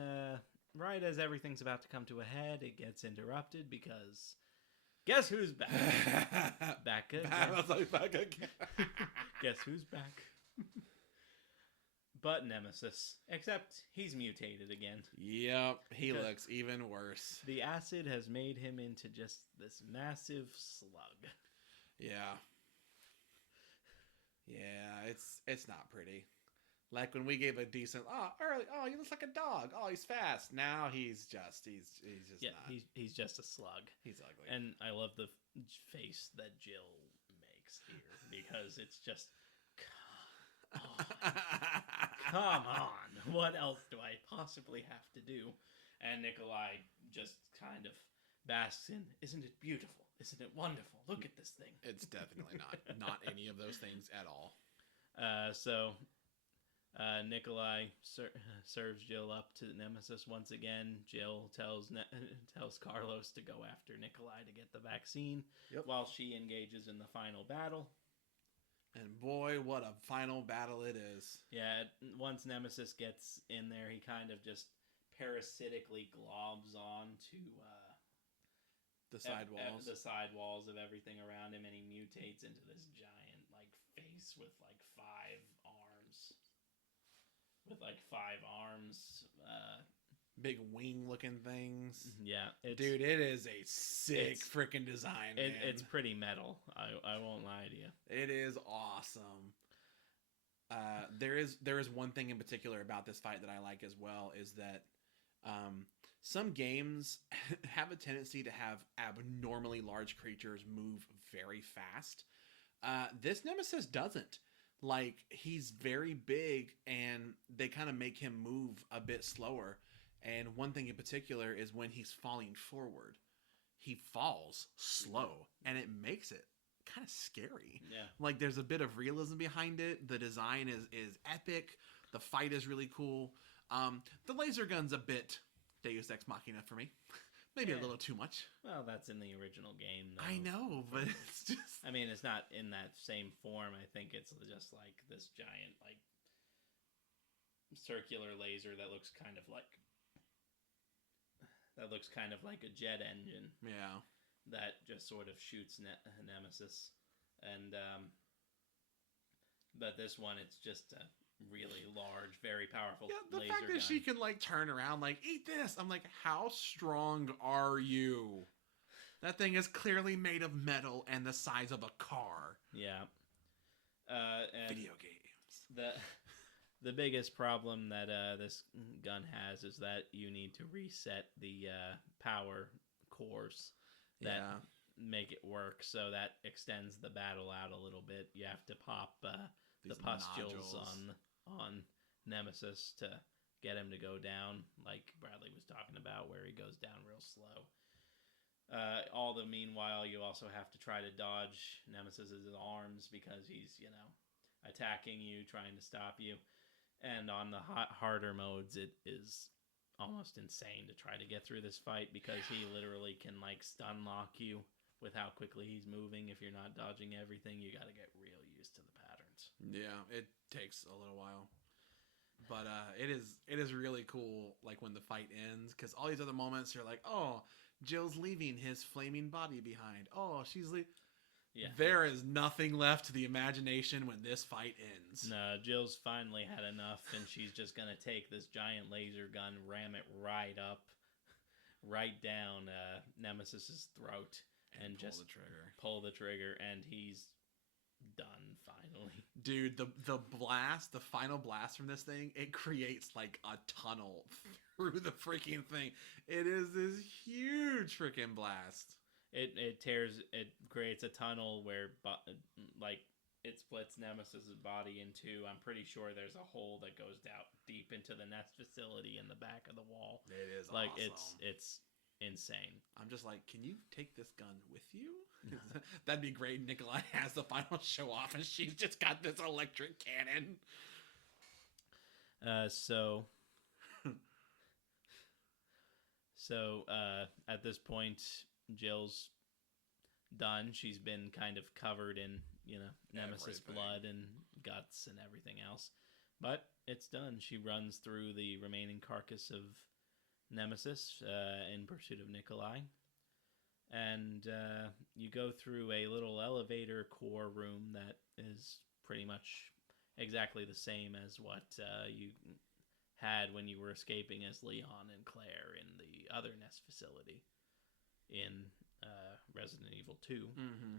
right as everything's about to come to a head, it gets interrupted because guess who's back? Back again. I was like, back again. Guess who's back? But Nemesis. Except he's mutated again. Yep, he looks even worse. The acid has made him into just this massive slug. Yeah. Yeah, it's not pretty. Like when we gave a decent, he looks like a dog. Oh, he's fast. Now he's just not. He's just a slug. He's ugly. And I love the face that Jill makes here because it's just, come on. What else do I possibly have to do? And Nikolai just kind of basks in, isn't it beautiful? Isn't it wonderful? Look at this thing. It's definitely not any of those things at all. So Nikolai serves Jill up to Nemesis once again. Jill tells Carlos to go after Nikolai to get the vaccine while she engages in the final battle. And boy, what a final battle it is. Yeah, once Nemesis gets in there, he kind of just parasitically globs onto the side walls. The side walls of everything around him, and he mutates into this giant face with five arms. Big wing-looking things. Yeah. Dude, it is a sick freaking design, man. It's pretty metal. I won't lie to you. It is awesome. There is one thing in particular about this fight that I like as well, is that some games have a tendency to have abnormally large creatures move very fast. This Nemesis doesn't. He's very big, and they kind of make him move a bit slower. And one thing in particular is when he's falling forward, he falls slow, and it makes it kind of scary. Yeah. There's a bit of realism behind it. The design is epic. The fight is really cool. The laser gun's a bit Deus Ex Machina for me. Maybe a little too much. Well, that's in the original game, though. I know, but it's just... I mean, it's not in that same form. I think it's just this giant, circular laser that looks kind of like a jet engine. Yeah. That just sort of shoots Nemesis. And, but this one, it's just a really large, very powerful the laser fact that gun. she can turn around eat this. I'm how strong are you? That thing is clearly made of metal and the size of a car. Yeah. And video games. The biggest problem that this gun has is that you need to reset the power cores that make it work, so that extends the battle out a little bit. You have to pop the pustules on Nemesis to get him to go down, like Bradley was talking about, where he goes down real slow. Meanwhile, you also have to try to dodge Nemesis's arms because he's, attacking you, trying to stop you. And on the harder modes, it is almost insane to try to get through this fight because he literally can stun lock you with how quickly he's moving. If you're not dodging everything, you got to get real used to the patterns. Yeah, it takes a little while. But it is really cool, when the fight ends, because all these other moments are oh, Jill's leaving his flaming body behind. Oh, she's leaving. Yeah. There is nothing left to the imagination when this fight ends. No, Jill's finally had enough, and she's just going to take this giant laser gun, ram it right down Nemesis's throat, and just pull the trigger. Pull the trigger, and he's done finally. Dude, the blast, the final blast from this thing, it creates like a tunnel through the freaking thing. It is this huge freaking blast. It creates a tunnel where like it splits Nemesis's body in two. I'm pretty sure there's a hole that goes down deep into the nest facility in the back of the wall. It is like awesome. it's insane. I'm just like, can you take this gun with you? That'd be great. Nikolai has the final show off, and she's just got this electric cannon. So at this point, Jill's done. She's been kind of covered in, Nemesis blood and guts and everything else. But it's done. She runs through the remaining carcass of Nemesis in pursuit of Nikolai. And you go through a little elevator core room that is pretty much exactly the same as what you had when you were escaping as Leon and Claire in the other nest facility in Resident Evil 2. Mm-hmm.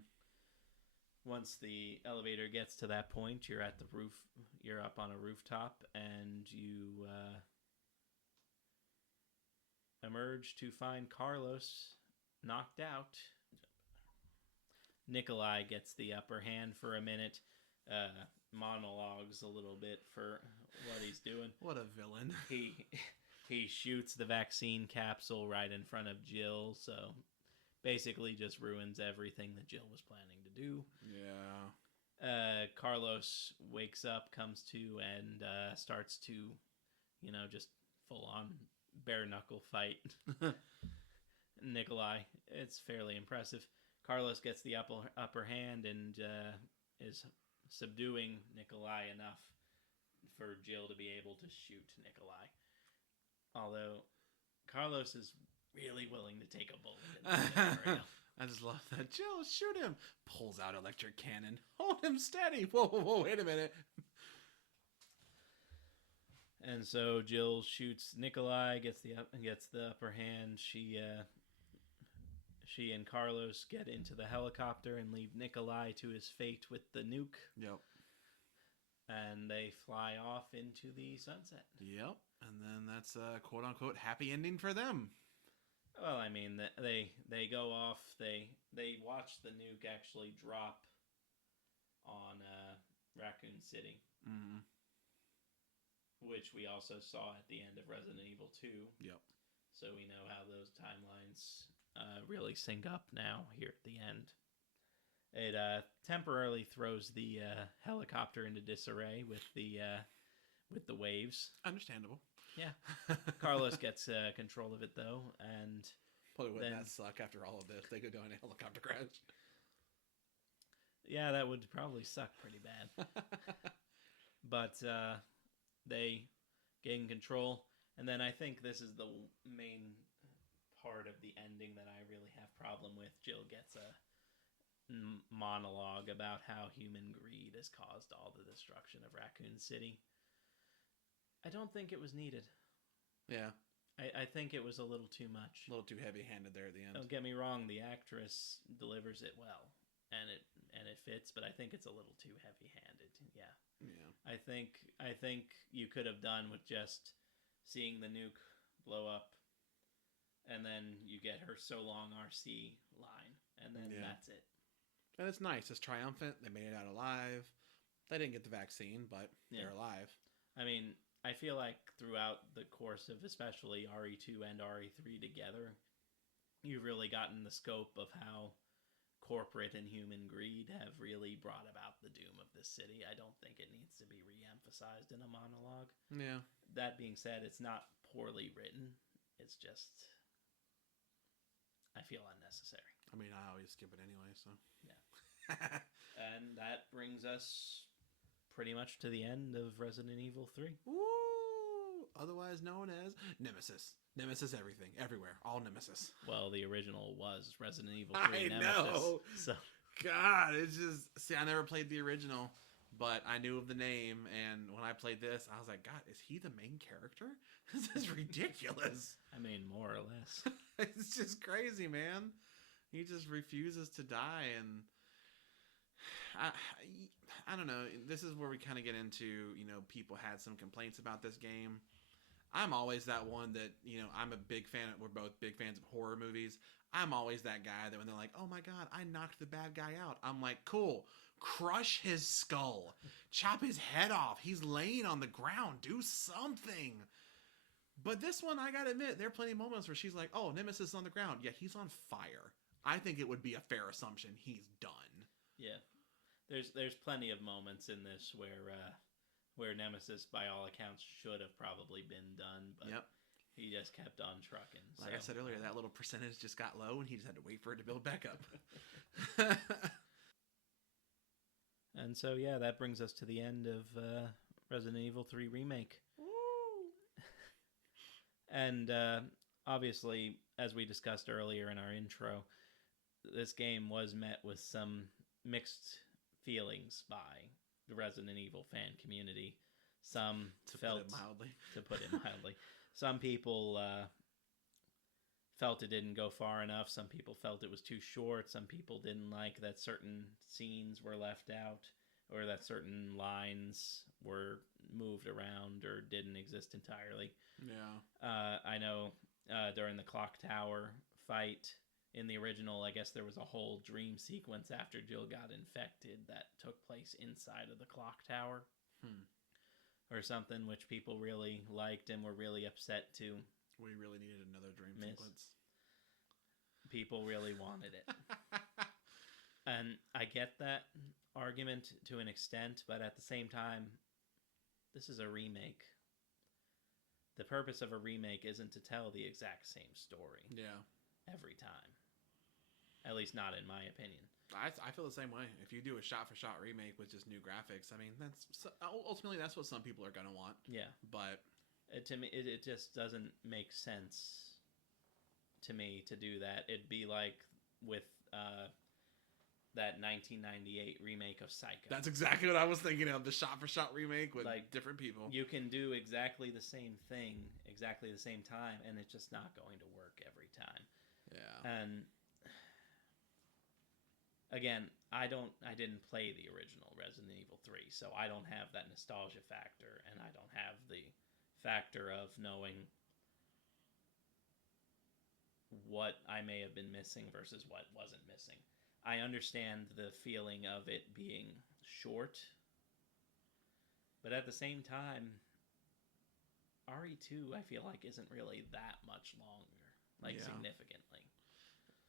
Once the elevator gets to that point, you're at the roof. You're up on a rooftop, and you emerge to find Carlos knocked out. Nikolai gets the upper hand for a minute, monologues a little bit for what he's doing. What a villain. He shoots the vaccine capsule right in front of Jill, so basically just ruins everything that Jill was planning to do. Yeah. Carlos wakes up, comes to, and starts to, just full on bare knuckle fight Nikolai. It's fairly impressive. Carlos gets the upper hand and is subduing Nikolai enough for Jill to be able to shoot Nikolai. Although Carlos is really willing to take a bullet in the scenario. I just love that. Jill, shoot him. Pulls out electric cannon. Hold him steady. Whoa, wait a minute. And so Jill shoots Nikolai, gets the upper hand. She and Carlos get into the helicopter and leave Nikolai to his fate with the nuke. Yep. And they fly off into the sunset. Yep. And then that's a quote-unquote happy ending for them. Well, I mean, they go off. They watch the nuke actually drop on Raccoon City. Mm-hmm. Which we also saw at the end of Resident Evil 2. Yep. So we know how those timelines really sync up now here at the end. It temporarily throws the helicopter into disarray with the waves. Understandable. Yeah. Carlos gets control of it, though, and probably wouldn't that suck after all of this? They go down a helicopter crash. Yeah, that would probably suck pretty bad. But they gain control, and then I think this is the main part of the ending that I really have problem with. Jill gets a monologue about how human greed has caused all the destruction of Raccoon City. I don't think it was needed. Yeah. I think it was a little too much. A little too heavy-handed there at the end. Don't get me wrong, the actress delivers it well, and it fits, but I think it's a little too heavy-handed. Yeah. Yeah. I think you could have done with just seeing the nuke blow up, and then you get her "So long, RC" line, and then that's it. And it's nice. It's triumphant. They made it out alive. They didn't get the vaccine, but they're alive. I mean, I feel like throughout the course of especially RE2 and RE3 together, you've really gotten the scope of how corporate and human greed have really brought about the doom of this city. I don't think it needs to be re-emphasized in a monologue. Yeah. That being said, it's not poorly written. It's just, I feel unnecessary. I mean, I always skip it anyway, so. Yeah. And that brings us pretty much to the end of Resident Evil 3. Woo! Otherwise known as Nemesis. Nemesis everything. Everywhere. All Nemesis. Well, the original was Resident Evil 3 Nemesis. I know! So. God, it's just... See, I never played the original, but I knew of the name, and when I played this, I was like, God, is he the main character? This is ridiculous. I mean, more or less. It's just crazy, man. He just refuses to die, and... I, I don't know. This is where we kind of get into, people had some complaints about this game. I'm always that one that, I'm a big fan. We're both big fans of horror movies. I'm always that guy that when they're like, oh my God, I knocked the bad guy out. I'm like, cool. Crush his skull. Chop his head off. He's laying on the ground. Do something. But this one, I gotta admit, there are plenty of moments where she's like, oh, Nemesis is on the ground. Yeah, he's on fire. I think it would be a fair assumption he's done. Yeah. There's plenty of moments in this where Nemesis, by all accounts, should have probably been done, but Yep. he just kept on trucking. Like I said earlier, that little percentage just got low, and he just had to wait for it to build back up. And so, yeah, that brings us to the end of Resident Evil 3 Remake. Woo! And obviously, as we discussed earlier in our intro, this game was met with some mixed feelings by the Resident Evil fan community. Some to felt, put it mildly, some people felt it didn't go far enough. Some people felt it was too short. Some people didn't like that certain scenes were left out, or that certain lines were moved around or didn't exist entirely. Yeah. I know during the clock tower fight in the original, I guess there was a whole dream sequence after Jill got infected that took place inside of the clock tower. Or something, which people really liked and were really upset to. We really needed another dream sequence. People really wanted it. And I get that argument to an extent, but at the same time, this is a remake. The purpose of a remake isn't to tell the exact same story. Yeah. Every time. At least not in my opinion. I feel the same way. If you do a shot-for-shot remake with just new graphics, I mean, ultimately that's what some people are going to want. Yeah. But to me, it just doesn't make sense to me to do that. It'd be like with that 1998 remake of Psycho. That's exactly what I was thinking of, the shot-for-shot remake with like different people. You can do exactly the same thing, exactly the same time, and it's just not going to work every time. Yeah. And again, I didn't play the original Resident Evil 3, so I don't have that nostalgia factor, and I don't have the factor of knowing what I may have been missing versus what wasn't missing. I understand the feeling of it being short, but at the same time, RE2 I feel like isn't really that much longer, significantly.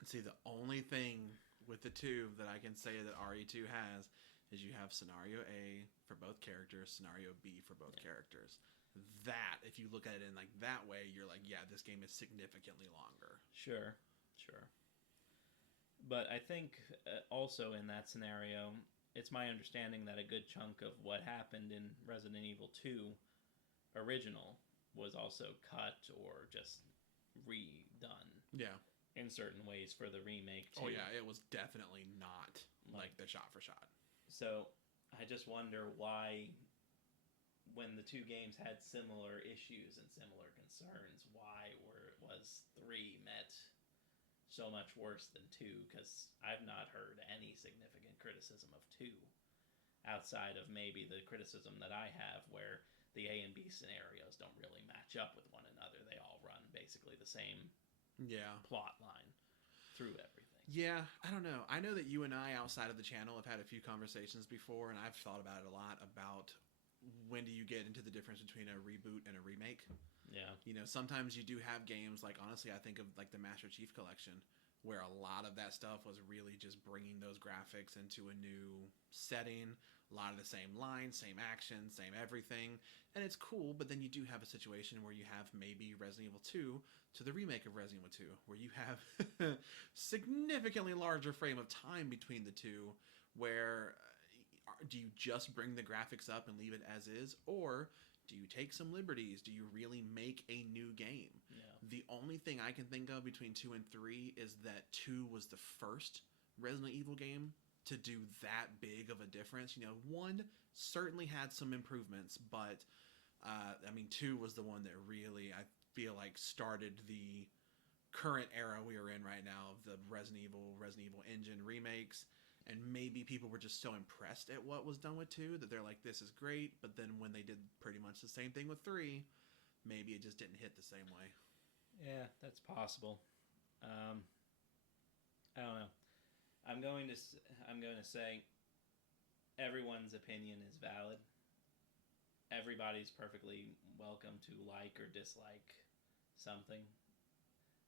See, the only thing with the two that I can say that RE2 has is you have scenario A for both characters, scenario B for both characters. That, if you look at it in like that way, you're like, yeah, this game is significantly longer. Sure. But I think also in that scenario, it's my understanding that a good chunk of what happened in Resident Evil 2 original was also cut or just redone. Yeah. In certain ways for the remake too. Oh yeah, it was definitely not like the shot for shot. So I just wonder why, when the two games had similar issues and similar concerns, why was 3 met so much worse than 2? Because I've not heard any significant criticism of 2 outside of maybe the criticism that I have where the A and B scenarios don't really match up with one another. They all run basically the same plot line through everything. Yeah, I don't know. I know that you and I outside of the channel have had a few conversations before, and I've thought about it a lot about when do you get into the difference between a reboot and a remake. Yeah. Sometimes you do have games like, honestly, I think of like the Master Chief Collection, where a lot of that stuff was really just bringing those graphics into a new setting, a lot of the same lines, same action, same everything, and it's cool. But then you do have a situation where you have maybe Resident Evil 2 to the remake of Resident Evil 2, where you have significantly larger frame of time between the two, where do you just bring the graphics up and leave it as is, or do you take some liberties? Do you really make a new game? Yeah. The only thing I can think of between 2 and 3 is that 2 was the first Resident Evil game to do that big of a difference. 1 certainly had some improvements, but 2 was the one that really, I feel like, started the current era we are in right now of the Resident Evil engine remakes. And maybe people were just so impressed at what was done with 2 that they're like, this is great. But then when they did pretty much the same thing with 3, maybe it just didn't hit the same way. Yeah, that's possible. I don't know. I'm going to say everyone's opinion is valid. Everybody's perfectly welcome to like or dislike something.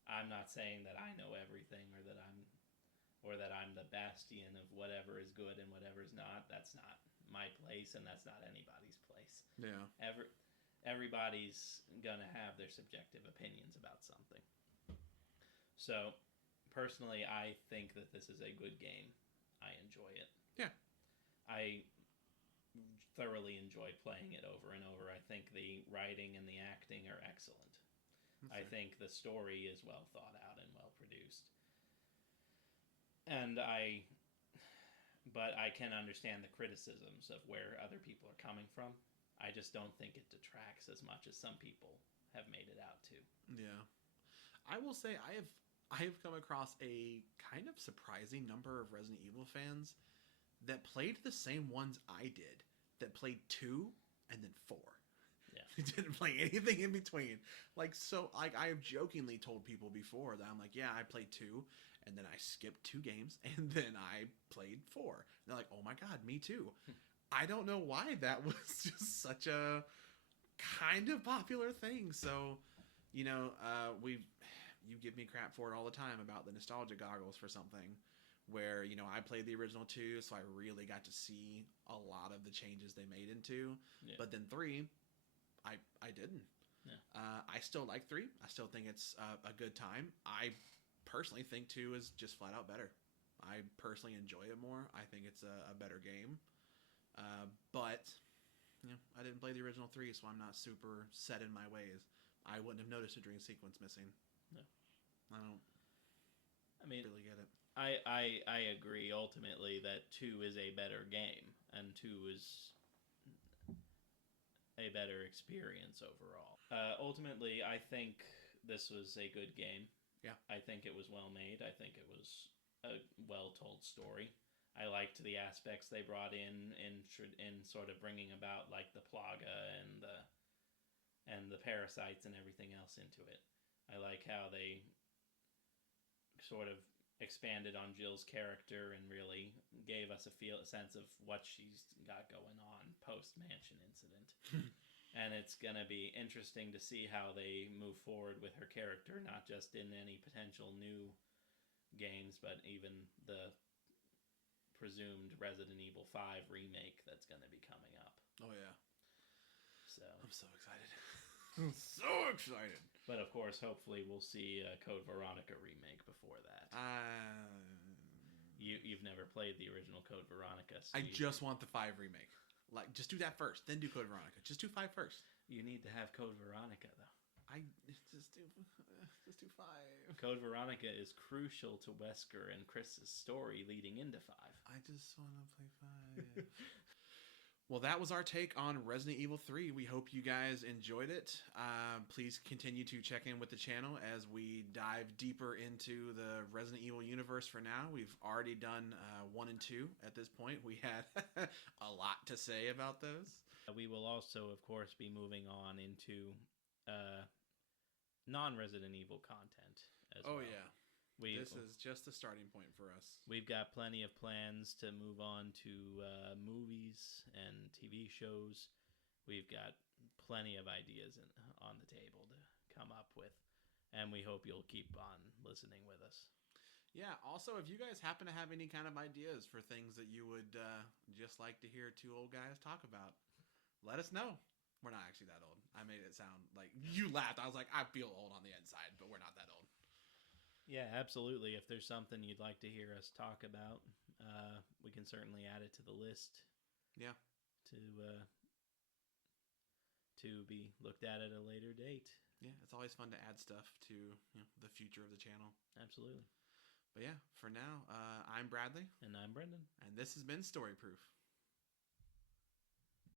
I'm not saying that I know everything or that I'm the bastion of whatever is good and whatever is not. That's not my place, and that's not anybody's place. Yeah. Everybody's gonna have their subjective opinions about something. So, personally, I think that this is a good game. I enjoy it. Yeah. I thoroughly enjoyed playing it over and over. I think the writing and the acting are excellent. I think the story is well thought out and well produced. But I can understand the criticisms of where other people are coming from. I just don't think it detracts as much as some people have made it out to. Yeah. I will say I have come across a kind of surprising number of Resident Evil fans that played the same ones I did, that played 2 and then 4. Yeah. They didn't play anything in between. Like I have jokingly told people before that I'm like, yeah, I played 2 and then I skipped 2 games and then I played 4. And they're like, oh my god, me too. I don't know why that was just such a kind of popular thing. So, you give me crap for it all the time about the nostalgia goggles for something where, I played the original 2, so I really got to see a lot of the changes they made in 2. Yeah. But then 3, I didn't. Yeah. I still like 3. I still think it's a good time. I personally think 2 is just flat out better. I personally enjoy it more. I think it's a better game. But I didn't play the original 3, so I'm not super set in my ways. I wouldn't have noticed a dream sequence missing. No. I don't really get it. I agree ultimately that 2 is a better game and 2 is a better experience overall. Ultimately, I think this was a good game. Yeah. I think it was well made. I think it was a well-told story. I liked the aspects they brought in sort of bringing about like the plaga and the parasites and everything else into it. I like how they sort of expanded on Jill's character and really gave us a sense of what she's got going on post-mansion incident. And it's going to be interesting to see how they move forward with her character, not just in any potential new games, but even the presumed Resident Evil 5 remake that's going to be coming up. Oh, yeah. So I'm so excited. I'm so excited. But, of course, hopefully we'll see a Code Veronica remake before that. You've never played the original Code Veronica. So I just want the 5 remake. Like, just do that first, then do Code Veronica. Just do 5 first. You need to have Code Veronica, though. Just do 5. Code Veronica is crucial to Wesker and Chris's story leading into 5. I just want to play 5. Well, that was our take on Resident Evil 3. We hope you guys enjoyed it. Please continue to check in with the channel as we dive deeper into the Resident Evil universe for now. We've already done 1 and 2 at this point. We had a lot to say about those. We will also, of course, be moving on into non-Resident Evil content as well. Oh, yeah. This is just the starting point for us. We've got plenty of plans to move on to movies and TV shows. We've got plenty of ideas on the table to come up with, and we hope you'll keep on listening with us. Yeah, also, if you guys happen to have any kind of ideas for things that you would just like to hear 2 old guys talk about, let us know. We're not actually that old. I made it sound like you laughed. I was like, I feel old on the inside, but we're not that old. Yeah, absolutely. If there's something you'd like to hear us talk about, we can certainly add it to the list. Yeah. To be looked at a later date. Yeah, it's always fun to add stuff to the future of the channel. Absolutely. But yeah, for now, I'm Bradley. And I'm Brendan. And this has been Story Proof.